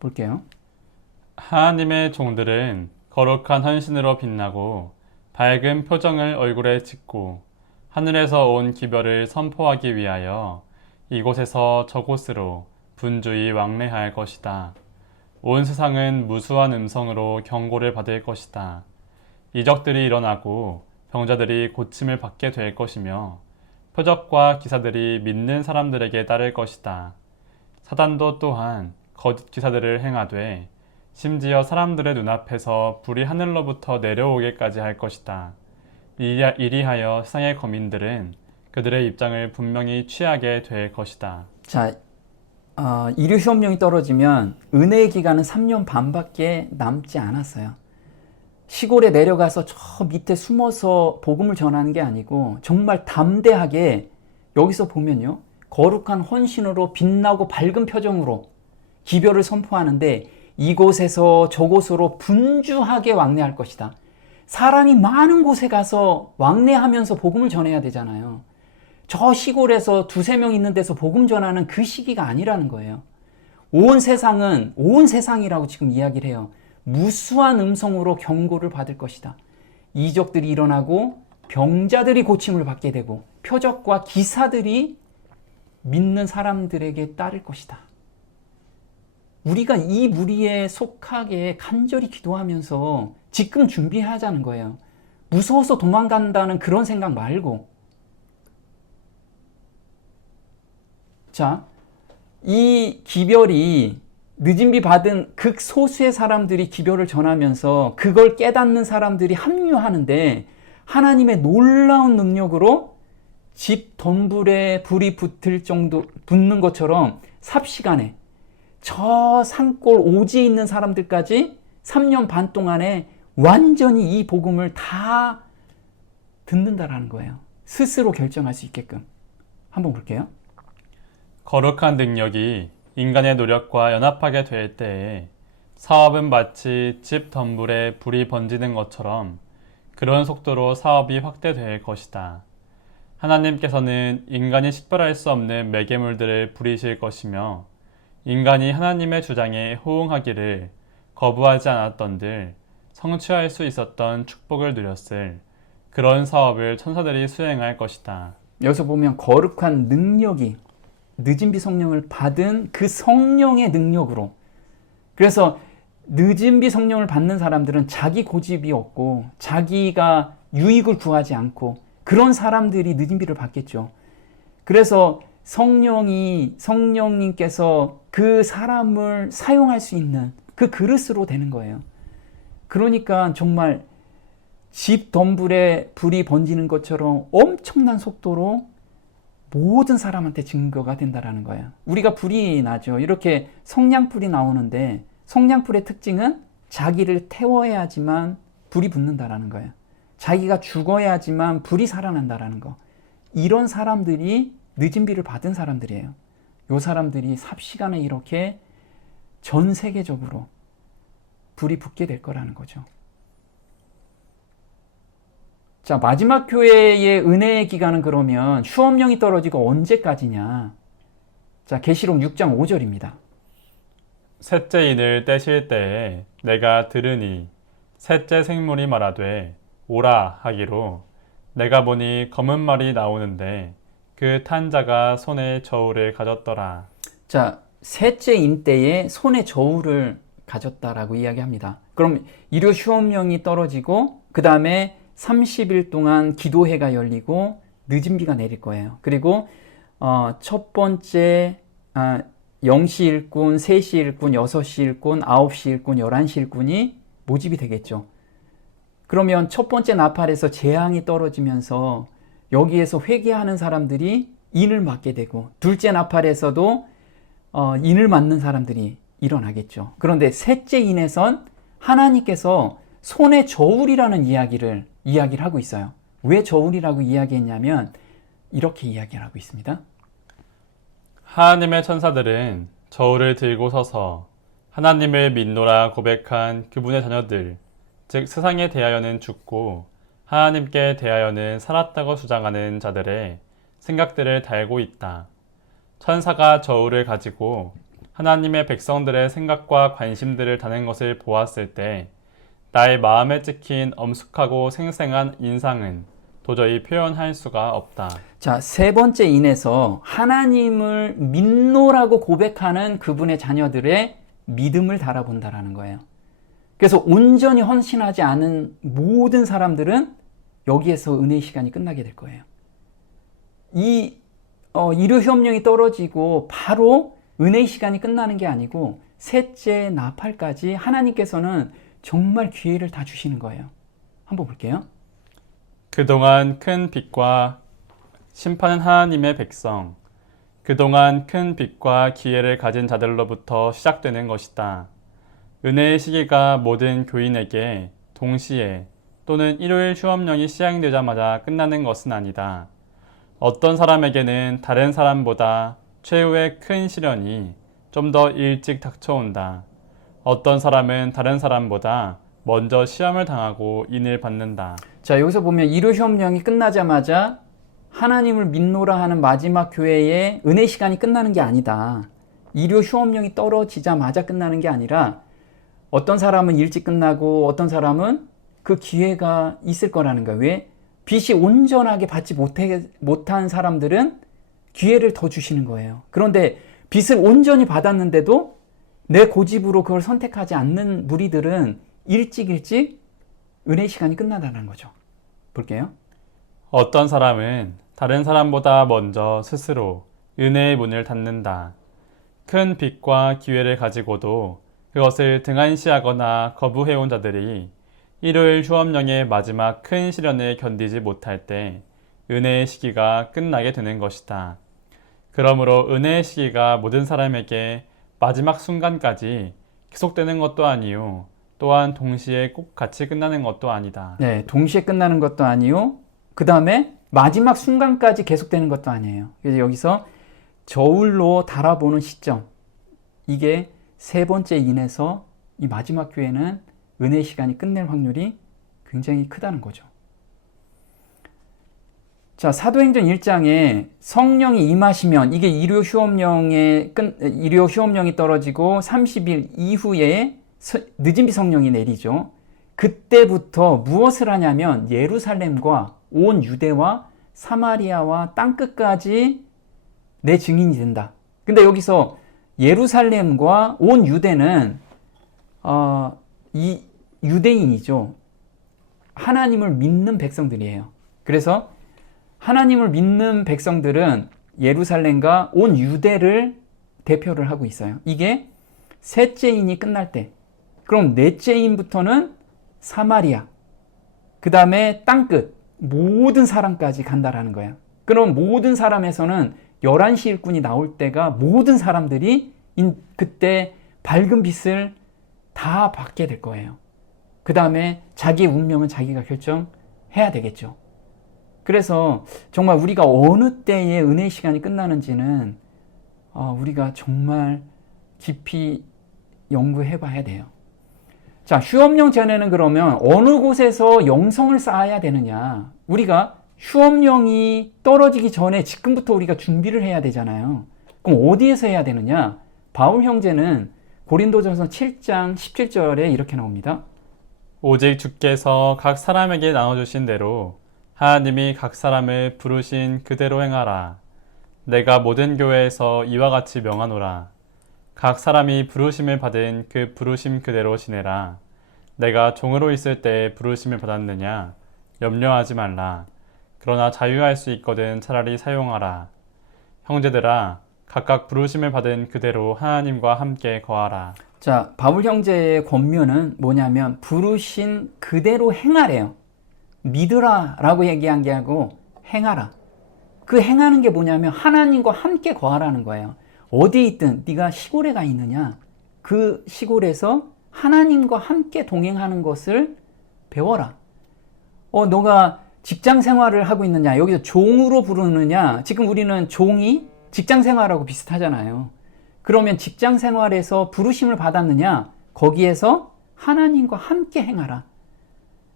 볼게요. 하나님의 종들은 거룩한 헌신으로 빛나고 밝은 표정을 얼굴에 짓고 하늘에서 온 기별을 선포하기 위하여 이곳에서 저곳으로 분주히 왕래할 것이다. 온 세상은 무수한 음성으로 경고를 받을 것이다. 이적들이 일어나고 병자들이 고침을 받게 될 것이며 표적과 기사들이 믿는 사람들에게 따를 것이다. 사단도 또한 거짓 기사들을 행하되 심지어 사람들의 눈앞에서 불이 하늘로부터 내려오게까지 할 것이다. 이리하여 세상의 거민들은 그들의 입장을 분명히 취하게 될 것이다. 자, 일요시험령이 떨어지면 은혜의 기간은 3년 반밖에 남지 않았어요. 시골에 내려가서 저 밑에 숨어서 복음을 전하는 게 아니고 정말 담대하게 여기서 보면요. 거룩한 헌신으로 빛나고 밝은 표정으로 기별을 선포하는데 이곳에서 저곳으로 분주하게 왕래할 것이다. 사람이 많은 곳에 가서 왕래하면서 복음을 전해야 되잖아요. 저 시골에서 두세 명 있는 데서 복음 전하는 그 시기가 아니라는 거예요. 온 세상이라고 지금 이야기를 해요. 무수한 음성으로 경고를 받을 것이다. 이적들이 일어나고 병자들이 고침을 받게 되고 표적과 기사들이 믿는 사람들에게 따를 것이다. 우리가 이 무리에 속하게 간절히 기도하면서 지금 준비하자는 거예요. 무서워서 도망간다는 그런 생각 말고. 자, 이 기별이 늦은 비 받은 극소수의 사람들이 기별을 전하면서 그걸 깨닫는 사람들이 합류하는데 하나님의 놀라운 능력으로 집 덤불에 불이 붙는 것처럼 삽시간에 저 산골 오지에 있는 사람들까지 3년 반 동안에 완전히 이 복음을 다 듣는다라는 거예요. 스스로 결정할 수 있게끔. 한번 볼게요. 거룩한 능력이 인간의 노력과 연합하게 될 때에 사업은 마치 집 덤불에 불이 번지는 것처럼 그런 속도로 사업이 확대될 것이다. 하나님께서는 인간이 식별할 수 없는 매개물들을 부리실 것이며 인간이 하나님의 주장에 호응하기를 거부하지 않았던들 성취할 수 있었던 축복을 누렸을 그런 사업을 천사들이 수행할 것이다. 여기서 보면 거룩한 능력이 늦은 비 성령을 받은 그 성령의 능력으로, 그래서 늦은 비 성령을 받는 사람들은 자기 고집이 없고 자기가 유익을 구하지 않고 그런 사람들이 늦은 비를 받겠죠. 그래서 성령님께서 그 사람을 사용할 수 있는 그 그릇으로 되는 거예요. 그러니까 정말 집 덤불에 불이 번지는 것처럼 엄청난 속도로 모든 사람한테 증거가 된다라는 거예요. 우리가 불이 나죠. 이렇게 성냥불이 나오는데 성냥불의 특징은 자기를 태워야지만 불이 붙는다라는 거예요. 자기가 죽어야지만 불이 살아난다라는 거. 이런 사람들이 늦은 비를 받은 사람들이에요. 이 사람들이 삽시간에 이렇게 전 세계적으로 불이 붙게 될 거라는 거죠. 자, 마지막 교회의 은혜의 기간은 그러면 휴업령이 떨어지고 언제까지냐? 자, 계시록 6장 5절입니다. 셋째 인을 떼실 때에 내가 들으니 셋째 생물이 말하되 오라 하기로 내가 보니 검은 말이 나오는데 그 탄 자가 손에 저울을 가졌더라. 자, 셋째 인 때에 손에 저울을 가졌다라고 이야기합니다. 그럼 일요 휴업령이 떨어지고 그 다음에 30일 동안 기도회가 열리고 늦은 비가 내릴 거예요. 그리고 첫 번째 0시 일꾼, 3시 일꾼, 6시 일꾼, 9시 일꾼, 11시 일꾼이 모집이 되겠죠. 그러면 첫 번째 나팔에서 재앙이 떨어지면서 여기에서 회개하는 사람들이 인을 맞게 되고, 둘째 나팔에서도 인을 맞는 사람들이 일어나겠죠. 그런데 셋째 인에선 하나님께서 손의 저울이라는 이야기를 하고 있어요. 왜 저울이라고 이야기했냐면 이렇게 이야기를 하고 있습니다. 하나님의 천사들은 저울을 들고 서서 하나님을 믿노라 고백한 그분의 자녀들, 즉 세상에 대하여는 죽고 하나님께 대하여는 살았다고 주장하는 자들의 생각들을 달고 있다. 천사가 저울을 가지고 하나님의 백성들의 생각과 관심들을 다는 것을 보았을 때 나의 마음에 찍힌 엄숙하고 생생한 인상은 도저히 표현할 수가 없다. 자, 세 번째 인에서 하나님을 믿노라고 고백하는 그분의 자녀들의 믿음을 달아본다라는 거예요. 그래서 온전히 헌신하지 않은 모든 사람들은 여기에서 은혜의 시간이 끝나게 될 거예요. 이 일요휴업령이 떨어지고 바로 은혜의 시간이 끝나는 게 아니고 셋째 나팔까지 하나님께서는 정말 기회를 다 주시는 거예요. 한번 볼게요. 그동안 큰 빛과 심판은 하나님의 백성, 그동안 큰 빛과 기회를 가진 자들로부터 시작되는 것이다. 은혜의 시기가 모든 교인에게 동시에 또는 일요일 휴업령이 시행되자마자 끝나는 것은 아니다. 어떤 사람에게는 다른 사람보다 최후의 큰 시련이 좀 더 일찍 닥쳐온다. 어떤 사람은 다른 사람보다 먼저 시험을 당하고 인을 받는다. 자, 여기서 보면 일요휴업령이 끝나자마자 하나님을 믿노라 하는 마지막 교회의 은혜 시간이 끝나는 게 아니다. 일요휴업령이 떨어지자마자 끝나는 게 아니라 어떤 사람은 일찍 끝나고 어떤 사람은 그 기회가 있을 거라는 거예요. 왜? 빛이 온전하게 받지 못한 사람들은 기회를 더 주시는 거예요. 그런데 빛을 온전히 받았는데도 내 고집으로 그걸 선택하지 않는 무리들은 일찍 은혜 시간이 끝나다는 거죠. 볼게요. 어떤 사람은 다른 사람보다 먼저 스스로 은혜의 문을 닫는다. 큰 빛과 기회를 가지고도 그것을 등한시하거나 거부해온 자들이 일요일 휴업령의 마지막 큰 시련을 견디지 못할 때 은혜의 시기가 끝나게 되는 것이다. 그러므로 은혜의 시기가 모든 사람에게 마지막 순간까지 계속되는 것도 아니요, 또한 동시에 꼭 같이 끝나는 것도 아니다. 네, 동시에 끝나는 것도 아니요, 그 다음에 마지막 순간까지 계속되는 것도 아니에요. 그래서 여기서 저울로 달아보는 시점, 이게 세 번째 인에서 이 마지막 교회는 은혜의 시간이 끝낼 확률이 굉장히 크다는 거죠. 자, 사도행전 1장에 성령이 임하시면, 이게 일요 휴업령이 떨어지고 30일 이후에 늦은비 성령이 내리죠. 그때부터 무엇을 하냐면 예루살렘과 온 유대와 사마리아와 땅끝까지 내 증인이 된다. 근데 여기서 예루살렘과 온 유대는 이 유대인이죠. 하나님을 믿는 백성들이에요. 그래서 하나님을 믿는 백성들은 예루살렘과 온 유대를 대표를 하고 있어요. 이게 셋째 인이 끝날 때, 그럼 넷째 인부터는 사마리아, 그 다음에 땅끝, 모든 사람까지 간다라는 거야. 그럼 모든 사람에서는 11시 일꾼이 나올 때가 모든 사람들이 그때 밝은 빛을 다 받게 될 거예요. 그 다음에 자기의 운명은 자기가 결정해야 되겠죠. 그래서 정말 우리가 어느 때에 은혜의 시간이 끝나는지는 우리가 정말 깊이 연구해 봐야 돼요. 자, 휴업령 전에는 그러면 어느 곳에서 영성을 쌓아야 되느냐? 우리가 휴업령이 떨어지기 전에 지금부터 우리가 준비를 해야 되잖아요. 그럼 어디에서 해야 되느냐? 바울 형제는 고린도전서 7장 17절에 이렇게 나옵니다. 오직 주께서 각 사람에게 나눠주신 대로 하나님이 각 사람을 부르신 그대로 행하라. 내가 모든 교회에서 이와 같이 명하노라. 각 사람이 부르심을 받은 그 부르심 그대로 지내라. 내가 종으로 있을 때 부르심을 받았느냐? 염려하지 말라. 그러나 자유할 수 있거든 차라리 사용하라. 형제들아, 각각 부르심을 받은 그대로 하나님과 함께 거하라. 자, 바울 형제의 권면은 뭐냐면 부르신 그대로 행하래요. 믿으라 라고 얘기한 게 아니고 행하라. 그 행하는 게 뭐냐면 하나님과 함께 거하라는 거예요. 어디에 있든 네가 시골에 가 있느냐, 그 시골에서 하나님과 함께 동행하는 것을 배워라. 너가 직장 생활을 하고 있느냐, 여기서 종으로 부르느냐, 지금 우리는 종이 직장 생활하고 비슷하잖아요. 그러면 직장 생활에서 부르심을 받았느냐, 거기에서 하나님과 함께 행하라.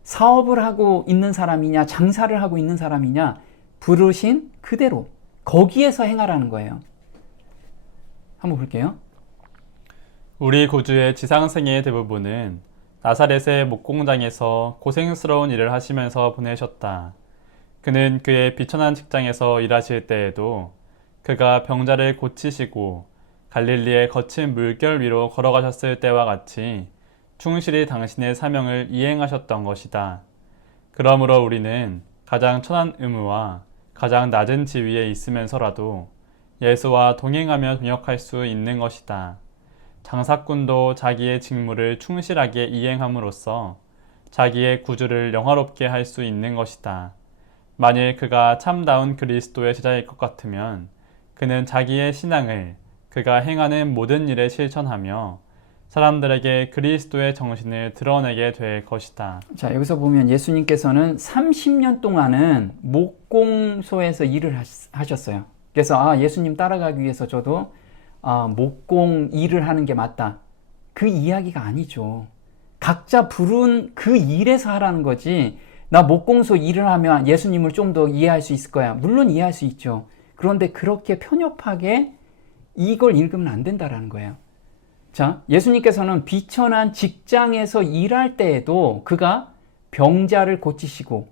사업을 하고 있는 사람이냐, 장사를 하고 있는 사람이냐, 부르신 그대로 거기에서 행하라는 거예요. 한번 볼게요. 우리 구주의 지상생애의 대부분은 나사렛의 목공장에서 고생스러운 일을 하시면서 보내셨다. 그는 그의 비천한 직장에서 일하실 때에도 그가 병자를 고치시고 갈릴리의 거친 물결 위로 걸어가셨을 때와 같이 충실히 당신의 사명을 이행하셨던 것이다. 그러므로 우리는 가장 천한 의무와 가장 낮은 지위에 있으면서라도 예수와 동행하며 동역할 수 있는 것이다. 장사꾼도 자기의 직무를 충실하게 이행함으로써 자기의 구주를 영화롭게 할 수 있는 것이다. 만일 그가 참다운 그리스도의 제자일 것 같으면 그는 자기의 신앙을 그가 행하는 모든 일에 실천하며 사람들에게 그리스도의 정신을 드러내게 될 것이다. 자, 여기서 보면 예수님께서는 30년 동안은 목공소에서 일을 하셨어요. 그래서 예수님 따라가기 위해서 저도 목공 일을 하는 게 맞다. 그 이야기가 아니죠. 각자 부른 그 일에서 하라는 거지. 나 목공소 일을 하면 예수님을 좀 더 이해할 수 있을 거야. 물론 이해할 수 있죠. 그런데 그렇게 편협하게 이걸 읽으면 안 된다라는 거예요. 자, 예수님께서는 비천한 직장에서 일할 때에도 그가 병자를 고치시고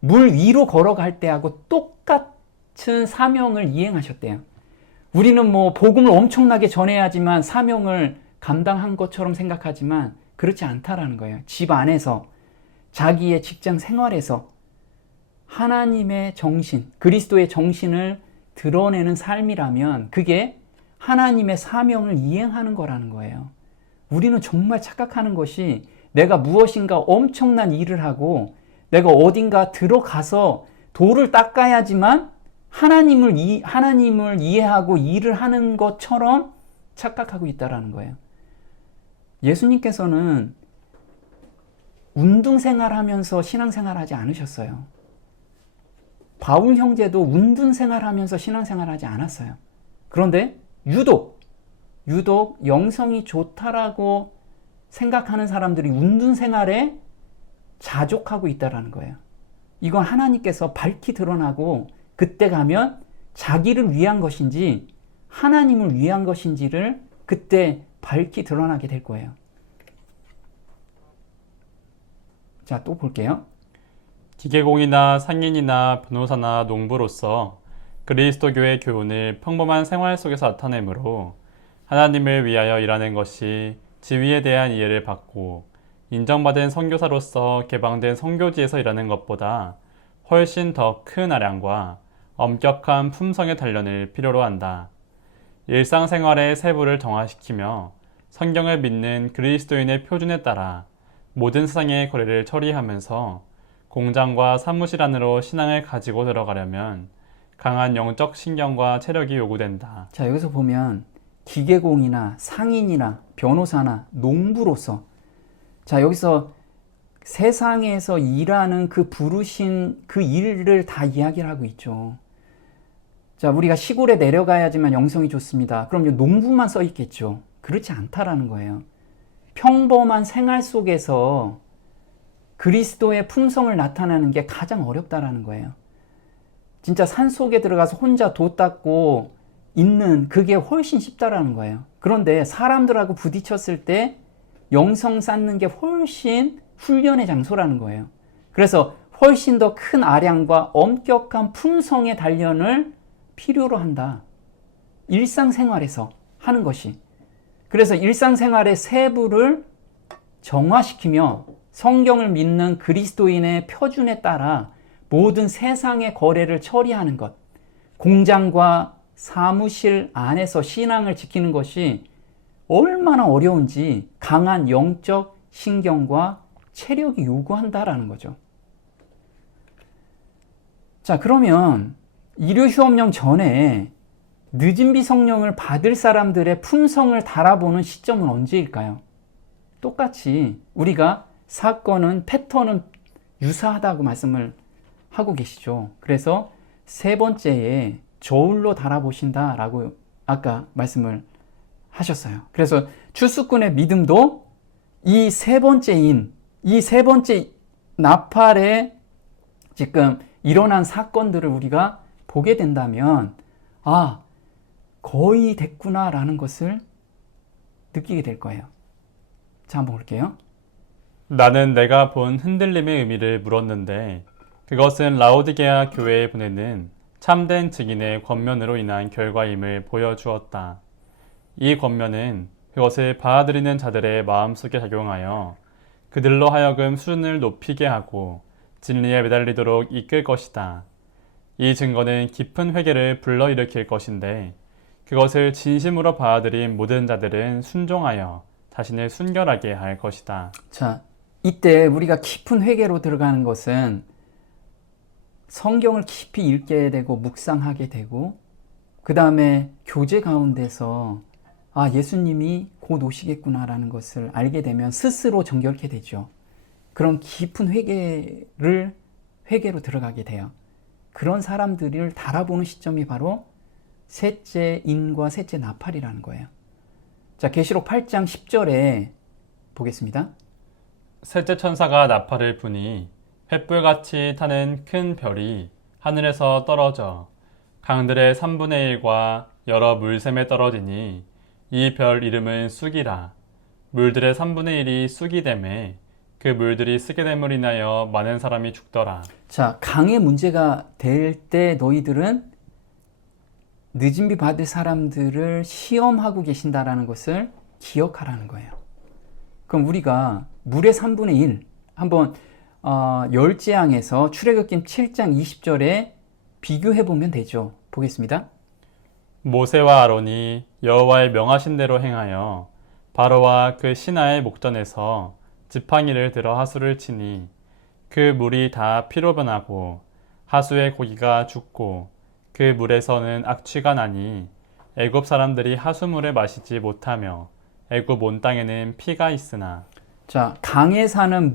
물 위로 걸어갈 때하고 똑같은 사명을 이행하셨대요. 우리는 복음을 엄청나게 전해야지만 사명을 감당한 것처럼 생각하지만 그렇지 않다라는 거예요. 집 안에서, 자기의 직장 생활에서 하나님의 정신, 그리스도의 정신을 드러내는 삶이라면 그게 하나님의 사명을 이행하는 거라는 거예요. 우리는 정말 착각하는 것이 내가 무엇인가 엄청난 일을 하고 내가 어딘가 들어가서 돌을 닦아야지만 하나님을 이해하고 일을 하는 것처럼 착각하고 있다는 거예요. 예수님께서는 운동생활하면서 신앙생활하지 않으셨어요. 바울 형제도 운동생활하면서 신앙생활하지 않았어요. 그런데 유독 영성이 좋다라고 생각하는 사람들이 운동생활에 자족하고 있다는 거예요. 이건 하나님께서 밝히 드러나고 그때 가면 자기를 위한 것인지 하나님을 위한 것인지를 그때 밝히 드러나게 될 거예요. 자, 또 볼게요. 기계공이나 상인이나 변호사나 농부로서 그리스도교의 교훈을 평범한 생활 속에서 나타내므로 하나님을 위하여 일하는 것이 지위에 대한 이해를 받고 인정받은 선교사로서 개방된 선교지에서 일하는 것보다 훨씬 더 큰 아량과 엄격한 품성의 단련을 필요로 한다. 일상생활의 세부를 정화시키며 성경을 믿는 그리스도인의 표준에 따라 모든 세상의 거래를 처리하면서 공장과 사무실 안으로 신앙을 가지고 들어가려면 강한 영적 신경과 체력이 요구된다. 자, 여기서 보면 기계공이나 상인이나 변호사나 농부로서, 자, 여기서 세상에서 일하는 그 부르신 그 일을 다 이야기를 하고 있죠. 자, 우리가 시골에 내려가야지만 영성이 좋습니다. 그럼 농부만 써 있겠죠. 그렇지 않다라는 거예요. 평범한 생활 속에서 그리스도의 품성을 나타내는 게 가장 어렵다라는 거예요. 진짜 산 속에 들어가서 혼자 도 닦고 있는 그게 훨씬 쉽다라는 거예요. 그런데 사람들하고 부딪혔을 때 영성 쌓는 게 훨씬 훈련의 장소라는 거예요. 그래서 훨씬 더 큰 아량과 엄격한 품성의 단련을 필요로 한다. 일상생활에서 하는 것이. 그래서 일상생활의 세부를 정화시키며 성경을 믿는 그리스도인의 표준에 따라 모든 세상의 거래를 처리하는 것, 공장과 사무실 안에서 신앙을 지키는 것이 얼마나 어려운지 강한 영적 신경과 체력이 요구한다라는 거죠. 자, 그러면 일요휴업령 전에 늦은비 성령을 받을 사람들의 품성을 달아보는 시점은 언제일까요? 똑같이 우리가 사건은 패턴은 유사하다고 말씀을 하고 계시죠. 그래서 세 번째에 저울로 달아보신다라고 아까 말씀을 하셨어요. 그래서 추수꾼의 믿음도 이 세 번째 나팔에 지금 일어난 사건들을 우리가 보게 된다면 아, 거의 됐구나라는 것을 느끼게 될 거예요. 자, 한번 볼게요. 나는 내가 본 흔들림의 의미를 물었는데 그것은 라오디게아 교회에 보내는 참된 증인의 권면으로 인한 결과임을 보여주었다. 이 권면은 그것을 받아들이는 자들의 마음속에 작용하여 그들로 하여금 수준을 높이게 하고 진리에 매달리도록 이끌 것이다. 이 증거는 깊은 회개를 불러일으킬 것인데 그것을 진심으로 받아들인 모든 자들은 순종하여 자신을 순결하게 할 것이다. 자, 이때 우리가 깊은 회개로 들어가는 것은 성경을 깊이 읽게 되고 묵상하게 되고 그 다음에 교제 가운데서 아, 예수님이 곧 오시겠구나라는 것을 알게 되면 스스로 정결케 되죠. 그런 깊은 회개로 들어가게 돼요. 그런 사람들을 달아보는 시점이 바로 셋째 인과 셋째 나팔이라는 거예요. 자, 계시록 8장 10절에 보겠습니다. 셋째 천사가 나팔을 부니 횃불같이 타는 큰 별이 하늘에서 떨어져 강들의 3분의 1과 여러 물샘에 떨어지니 이 별 이름은 쑥이라. 물들의 3분의 1이 쑥이 되매 그 물들이 쓰게 됨으로 인하여 많은 사람이 죽더라. 자, 강의 문제가 될 때 너희들은 늦은 비 받을 사람들을 시험하고 계신다라는 것을 기억하라는 거예요. 그럼 우리가 물의 3분의 1 한번 열재앙에서 출애굽기 7장 20절에 비교해 보면 되죠. 보겠습니다. 모세와 아론이 여호와의 명하신 대로 행하여 바로와 그 신하의 목전에서 지팡이를 들어 하수를 치니 그 물이 다 피로 변하고 하수의 고기가 죽고 그 물에서는 악취가 나니 애굽 사람들이 하수물을 마시지 못하며 애굽 온 땅에는 피가 있으나. 자, 강에 사는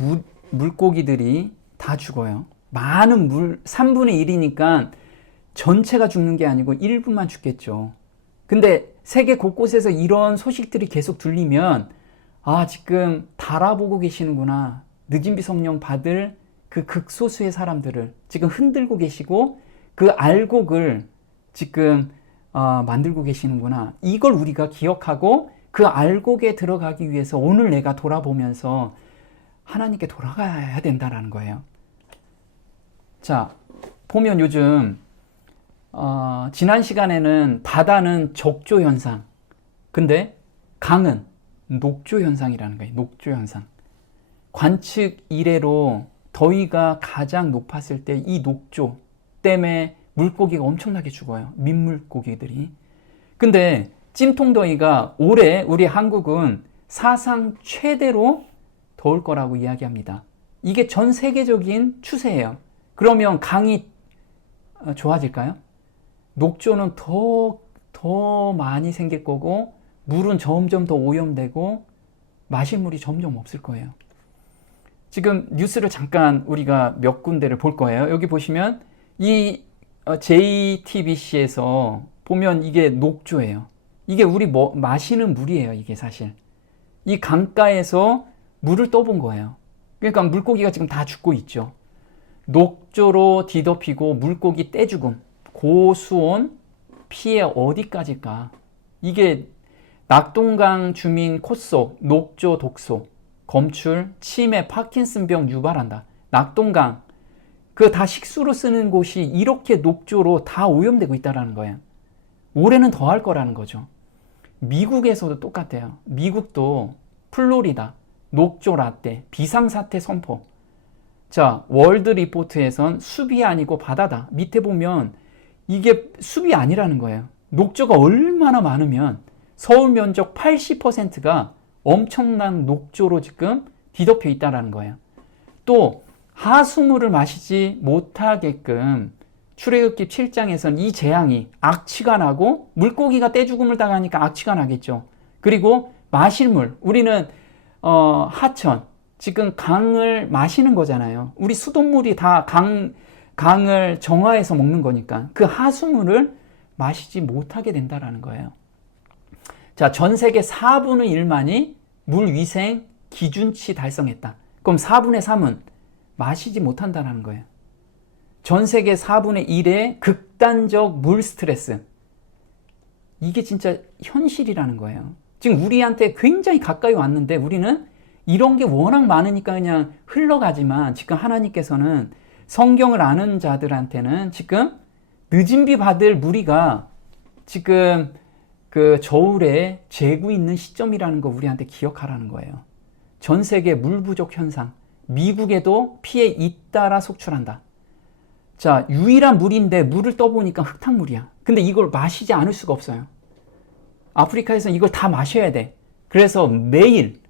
물고기들이 다 죽어요. 많은 3분의 1이니까 전체가 죽는 게 아니고 일부만 죽겠죠. 근데 세계 곳곳에서 이런 소식들이 계속 들리면 아, 지금 달아보고 계시는구나. 늦은 비 성령 받을 그 극소수의 사람들을 지금 흔들고 계시고 그 알곡을 지금 만들고 계시는구나. 이걸 우리가 기억하고 그 알곡에 들어가기 위해서 오늘 내가 돌아보면서 하나님께 돌아가야 된다라는 거예요. 자, 보면 요즘 지난 시간에는 바다는 적조 현상, 근데 강은 녹조 현상이라는 거예요. 녹조 현상. 관측 이래로 더위가 가장 높았을 때 이 녹조 때문에 물고기가 엄청나게 죽어요. 민물고기들이. 근데 찜통더위가 올해 우리 한국은 사상 최대로 더울 거라고 이야기합니다. 이게 전 세계적인 추세예요. 그러면 강이 좋아질까요? 녹조는 더 많이 생길 거고 물은 점점 더 오염되고 마실 물이 점점 없을 거예요. 지금 뉴스를 잠깐 우리가 몇 군데를 볼 거예요. 여기 보시면 이 JTBC에서 보면 이게 녹조예요. 이게 우리 마시는 물이에요. 이게 사실 이 강가에서 물을 떠본 거예요. 그러니까 물고기가 지금 다 죽고 있죠. 녹조로 뒤덮이고 물고기 떼죽음, 고수온 피해 어디까지일까? 이게 낙동강 주민 코 속 녹조 독소, 검출, 치매, 파킨슨병 유발한다. 낙동강 그 다 식수로 쓰는 곳이 이렇게 녹조로 다 오염되고 있다는 거예요. 올해는 더 할 거라는 거죠. 미국에서도 똑같아요. 미국도 플로리다 녹조 라떼 비상사태 선포. 자, 월드 리포트에선 숲이 아니고 바다다. 밑에 보면 이게 숲이 아니라는 거예요. 녹조가 얼마나 많으면 서울 면적 80%가 엄청난 녹조로 지금 뒤덮여 있다는 거예요. 또 하수물을 마시지 못하게끔 출애굽기 7장에서는 이 재앙이 악취가 나고 물고기가 떼죽음을 당하니까 악취가 나겠죠. 그리고 마실 물, 우리는 하천, 지금 강을 마시는 거잖아요. 우리 수돗물이 다 강을 정화해서 먹는 거니까 그 하수물을 마시지 못하게 된다는 거예요. 자, 전 세계 4분의 1만이 물위생 기준치 달성했다. 그럼 4분의 3은 마시지 못한다는 거예요. 전 세계 4분의 1의 극단적 물 스트레스. 이게 진짜 현실이라는 거예요. 지금 우리한테 굉장히 가까이 왔는데 우리는 이런 게 워낙 많으니까 그냥 흘러가지만 지금 하나님께서는 성경을 아는 자들한테는 지금 늦은 비 받을 무리가 지금 그 저울에 재고 있는 시점이라는 거 우리한테 기억하라는 거예요. 전 세계 물 부족 현상, 미국에도 피해 잇따라 속출한다. 자, 유일한 물인데 물을 떠보니까 흙탕물이야. 근데 이걸 마시지 않을 수가 없어요. 아프리카에서는 이걸 다 마셔야 돼. 그래서 매일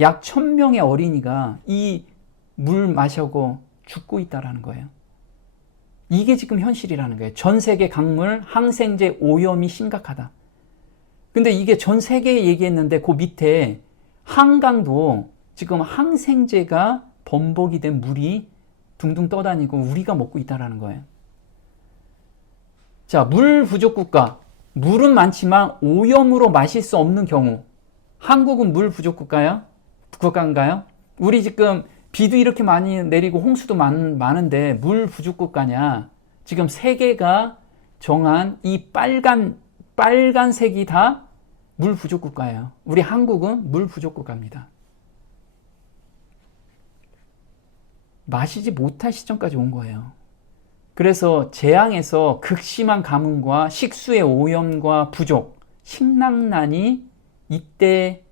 약 1000명의 어린이가 이 물 마시고 죽고 있다는 거예요. 이게 지금 현실이라는 거예요. 전 세계 강물 항생제 오염이 심각하다. 근데 이게 전 세계에 얘기했는데 그 밑에 한강도 지금 항생제가 범벅이 된 물이 둥둥 떠다니고 우리가 먹고 있다는 거예요. 자, 물 부족 국가. 물은 많지만 오염으로 마실 수 없는 경우. 한국은 물 부족 국가인가요? 우리 지금 비도 이렇게 많이 내리고 홍수도 많은데 물 부족 국가냐? 지금 세계가 정한 이 빨간색이 다 물 부족 국가예요. 우리 한국은 물 부족 국가입니다. 마시지 못할 시점까지 온 거예요. 그래서 재앙에서 극심한 가뭄과 식수의 오염과 부족, 식량난이 이때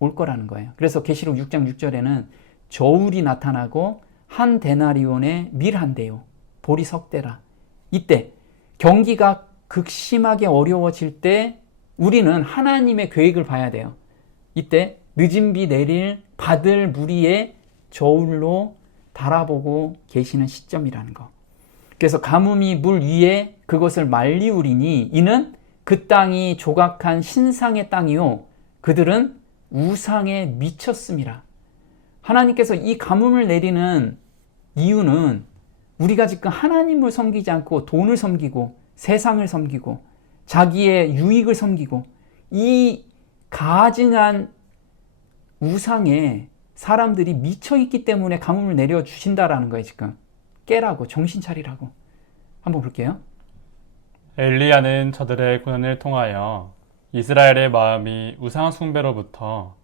올 거라는 거예요. 그래서 계시록 6장 6절에는 저울이 나타나고 한 데나리온에 밀 한 대요. 보리 석 대라. 이때 경기가 극심하게 어려워질 때 우리는 하나님의 계획을 봐야 돼요. 이때 늦은 비 받을 무리의 저울로 달아보고 계시는 시점이라는 거. 그래서 가뭄이 물 위에 그것을 말리우리니 이는 그 땅이 조각한 신상의 땅이요 그들은 우상에 미쳤음이라. 하나님께서 이 가뭄을 내리는 이유는 우리가 지금 하나님을 섬기지 않고 돈을 섬기고 세상을 섬기고 자기의 유익을 섬기고 이 가증한 우상에 사람들이 미쳐있기 때문에 가뭄을 내려주신다라는 거예요. 지금 깨라고, 정신 차리라고. 한번 볼게요. 엘리야는 저들의 고난을 통하여 이스라엘의 마음이 우상 숭배로부터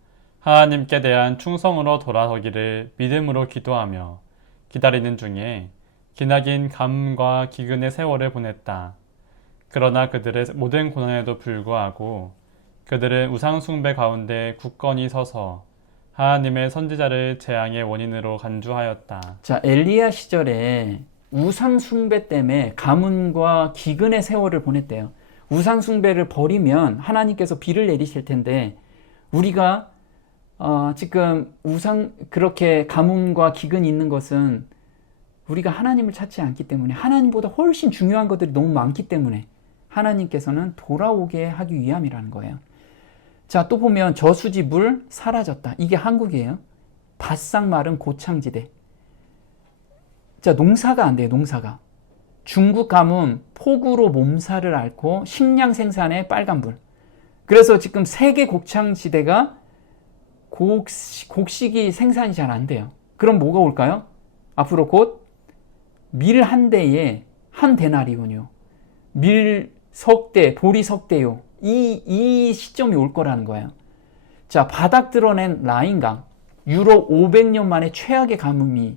하나님께 대한 충성으로 돌아서기를 믿음으로 기도하며 기다리는 중에 기나긴 가뭄과 기근의 세월을 보냈다. 그러나 그들의 모든 고난에도 불구하고 그들은 우상 숭배 가운데 굳건히 서서 하나님의 선지자를 재앙의 원인으로 간주하였다. 자, 엘리야 시절에 우상 숭배 때문에 가뭄과 기근의 세월을 보냈대요. 우상 숭배를 버리면 하나님께서 비를 내리실 텐데 우리가 지금 그렇게 가뭄과 기근이 있는 것은 우리가 하나님을 찾지 않기 때문에 하나님보다 훨씬 중요한 것들이 너무 많기 때문에 하나님께서는 돌아오게 하기 위함이라는 거예요. 자, 또 보면 저수지 물 사라졌다. 이게 한국이에요. 바싹 마른 고창지대. 자, 농사가 안 돼요. 농사가. 중국 가뭄 폭우로 몸살을 앓고 식량 생산에 빨간불. 그래서 지금 세계 곡창지대가 곡식이 생산이 잘 안 돼요. 그럼 뭐가 올까요? 앞으로 곧 밀 한 대에 한 데나리온이요. 밀 석대, 보리 석대요. 이 시점이 올 거라는 거예요. 자, 바닥 드러낸 라인강. 유럽 500년 만에 최악의 가뭄이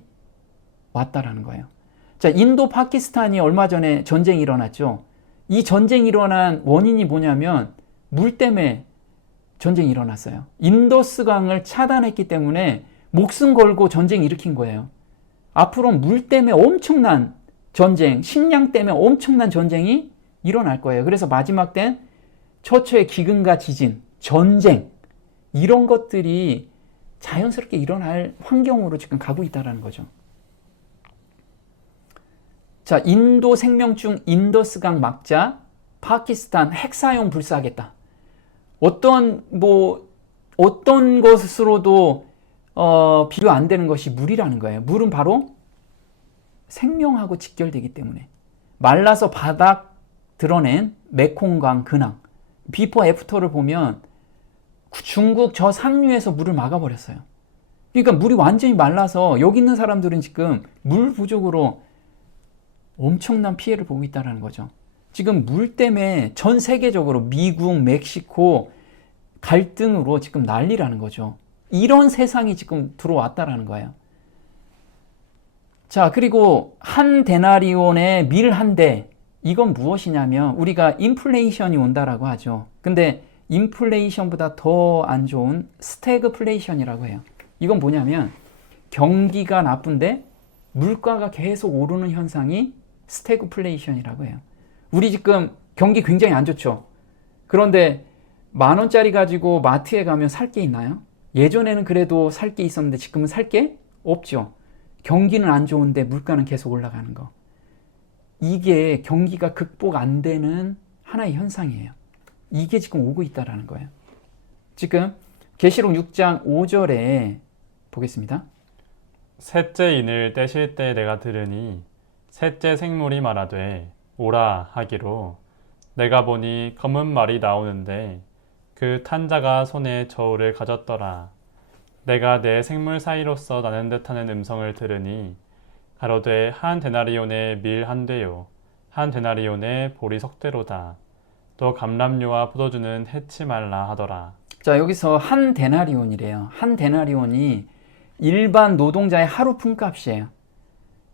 왔다라는 거예요. 자, 인도 파키스탄이 얼마 전에 전쟁이 일어났죠. 이 전쟁이 일어난 원인이 뭐냐면 물 때문에 전쟁이 일어났어요. 인더스강을 차단했기 때문에 목숨 걸고 전쟁 일으킨 거예요. 앞으로 물 때문에 엄청난 전쟁, 식량 때문에 엄청난 전쟁이 일어날 거예요. 그래서 마지막 땐 처처의 기근과 지진, 전쟁 이런 것들이 자연스럽게 일어날 환경으로 지금 가고 있다는 거죠. 자, 인도 생명중 인더스강 막자, 파키스탄 핵 사용 불사하겠다. 어떤 것으로도 비교 안 되는 것이 물이라는 거예요. 물은 바로 생명하고 직결되기 때문에 말라서 바닥 드러낸 메콩강 근황, 비포 애프터를 보면 중국 저 상류에서 물을 막아버렸어요. 그러니까 물이 완전히 말라서 여기 있는 사람들은 지금 물 부족으로 엄청난 피해를 보고 있다는 거죠. 지금 물 때문에 전 세계적으로 미국, 멕시코 갈등으로 지금 난리라는 거죠. 이런 세상이 지금 들어왔다라는 거예요. 자, 그리고 한 데나리온의 밀 한 대, 이건 무엇이냐면 우리가 인플레이션이 온다라고 하죠. 근데 인플레이션보다 더 안 좋은 스태그플레이션이라고 해요. 이건 뭐냐면 경기가 나쁜데 물가가 계속 오르는 현상이 스태그플레이션이라고 해요. 우리 지금 경기 굉장히 안 좋죠. 그런데 10,000원짜리 가지고 마트에 가면 살 게 있나요? 예전에는 그래도 살 게 있었는데 지금은 살 게 없죠. 경기는 안 좋은데 물가는 계속 올라가는 거. 이게 경기가 극복 안 되는 하나의 현상이에요. 이게 지금 오고 있다라는 거예요. 지금 계시록 6장 5절에 보겠습니다. 셋째 인을 떼실 때 내가 들으니 셋째 생물이 말하되 오라 하기로 내가 보니 검은 말이 나오는데 그 탄 자가 손에 저울을 가졌더라. 내가 내 생물 사이로서 나는 듯하는 음성을 들으니 가로되 한 데나리온의 밀 한 대요 한 데나리온의 보리 석대로다. 또 감람류와 포도주는 해치 말라 하더라. 자, 여기서 한 데나리온이래요. 한 데나리온이 일반 노동자의 하루 품값이에요.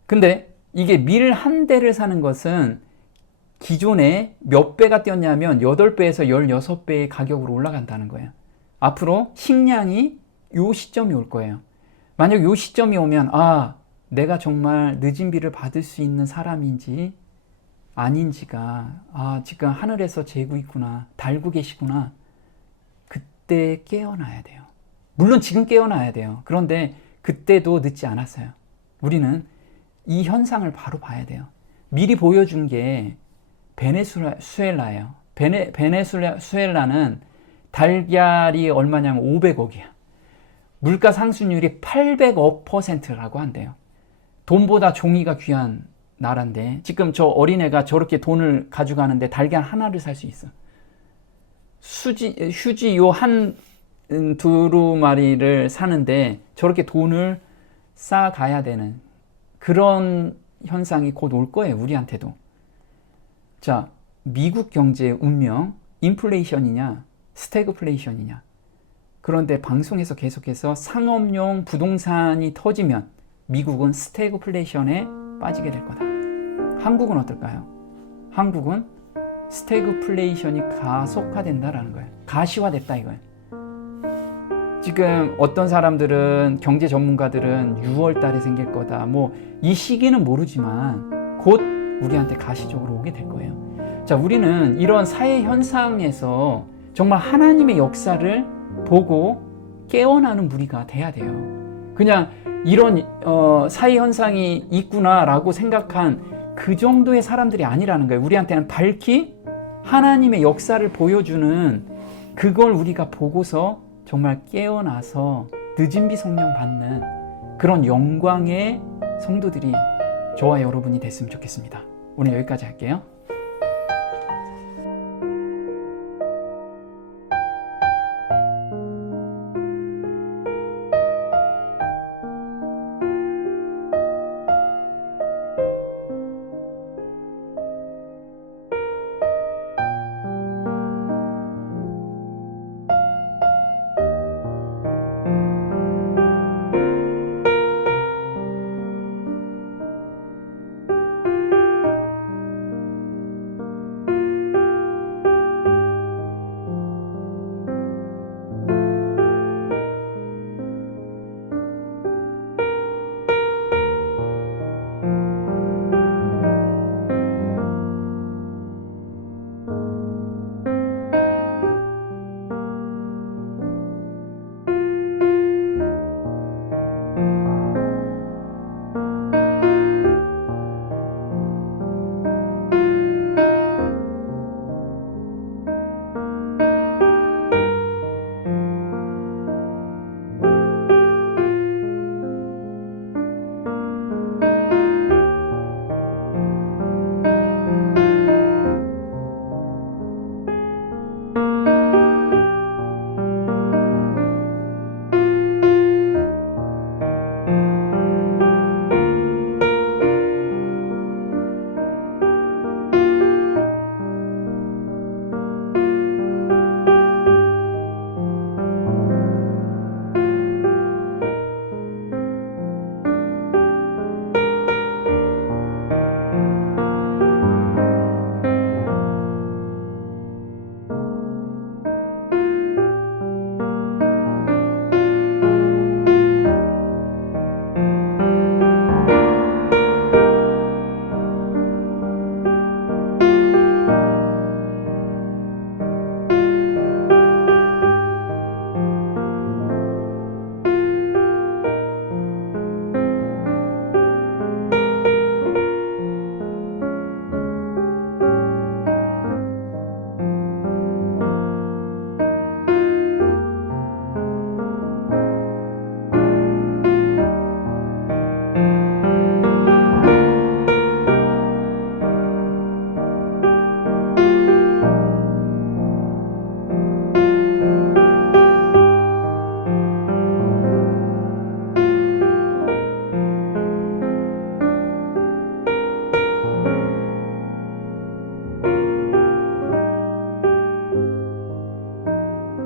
근데 이게 밀 한 대를 사는 것은 기존에 몇 배가 뛰었냐면 8배에서 16배의 가격으로 올라간다는 거예요. 앞으로 식량이 요 시점이 올 거예요. 만약 요 시점이 오면 내가 정말 늦은 비를 받을 수 있는 사람인지 아닌지가 지금 하늘에서 재고 있구나, 달고 계시구나. 그때 깨어나야 돼요. 물론 지금 깨어나야 돼요. 그런데 그때도 늦지 않았어요. 우리는 이 현상을 바로 봐야 돼요. 미리 보여준 게 베네수엘라예요. 베네수엘라는 달걀이 얼마냐면 500억이야. 물가 상승률이 800%라고 한대요. 돈보다 종이가 귀한 나라인데 지금 저 어린애가 저렇게 돈을 가져가는데 달걀 하나를 살 수 있어. 휴지 요 한 두루마리를 사는데 저렇게 돈을 쌓아가야 되는 그런 현상이 곧 올 거예요. 우리한테도. 자, 미국 경제의 운명, 인플레이션이냐 스태그플레이션이냐. 그런데 방송에서 계속해서 상업용 부동산이 터지면 미국은 스태그플레이션에 빠지게 될 거다. 한국은 어떨까요? 한국은 스태그플레이션이 가속화된다라는 거예요. 가시화됐다 이거예요. 지금 어떤 사람들은 경제 전문가들은 6월 달에 생길 거다. 이 시기는 모르지만 곧 우리한테 가시적으로 오게 될 거예요. 자, 우리는 이런 사회 현상에서 정말 하나님의 역사를 보고 깨어나는 무리가 돼야 돼요. 그냥 이런 사회 현상이 있구나라고 생각한 그 정도의 사람들이 아니라는 거예요. 우리한테는 밝히 하나님의 역사를 보여주는 그걸 우리가 보고서 정말 깨어나서 늦은 비 성령 받는 그런 영광의 성도들이 저와 여러분이 됐으면 좋겠습니다. 오늘 여기까지 할게요.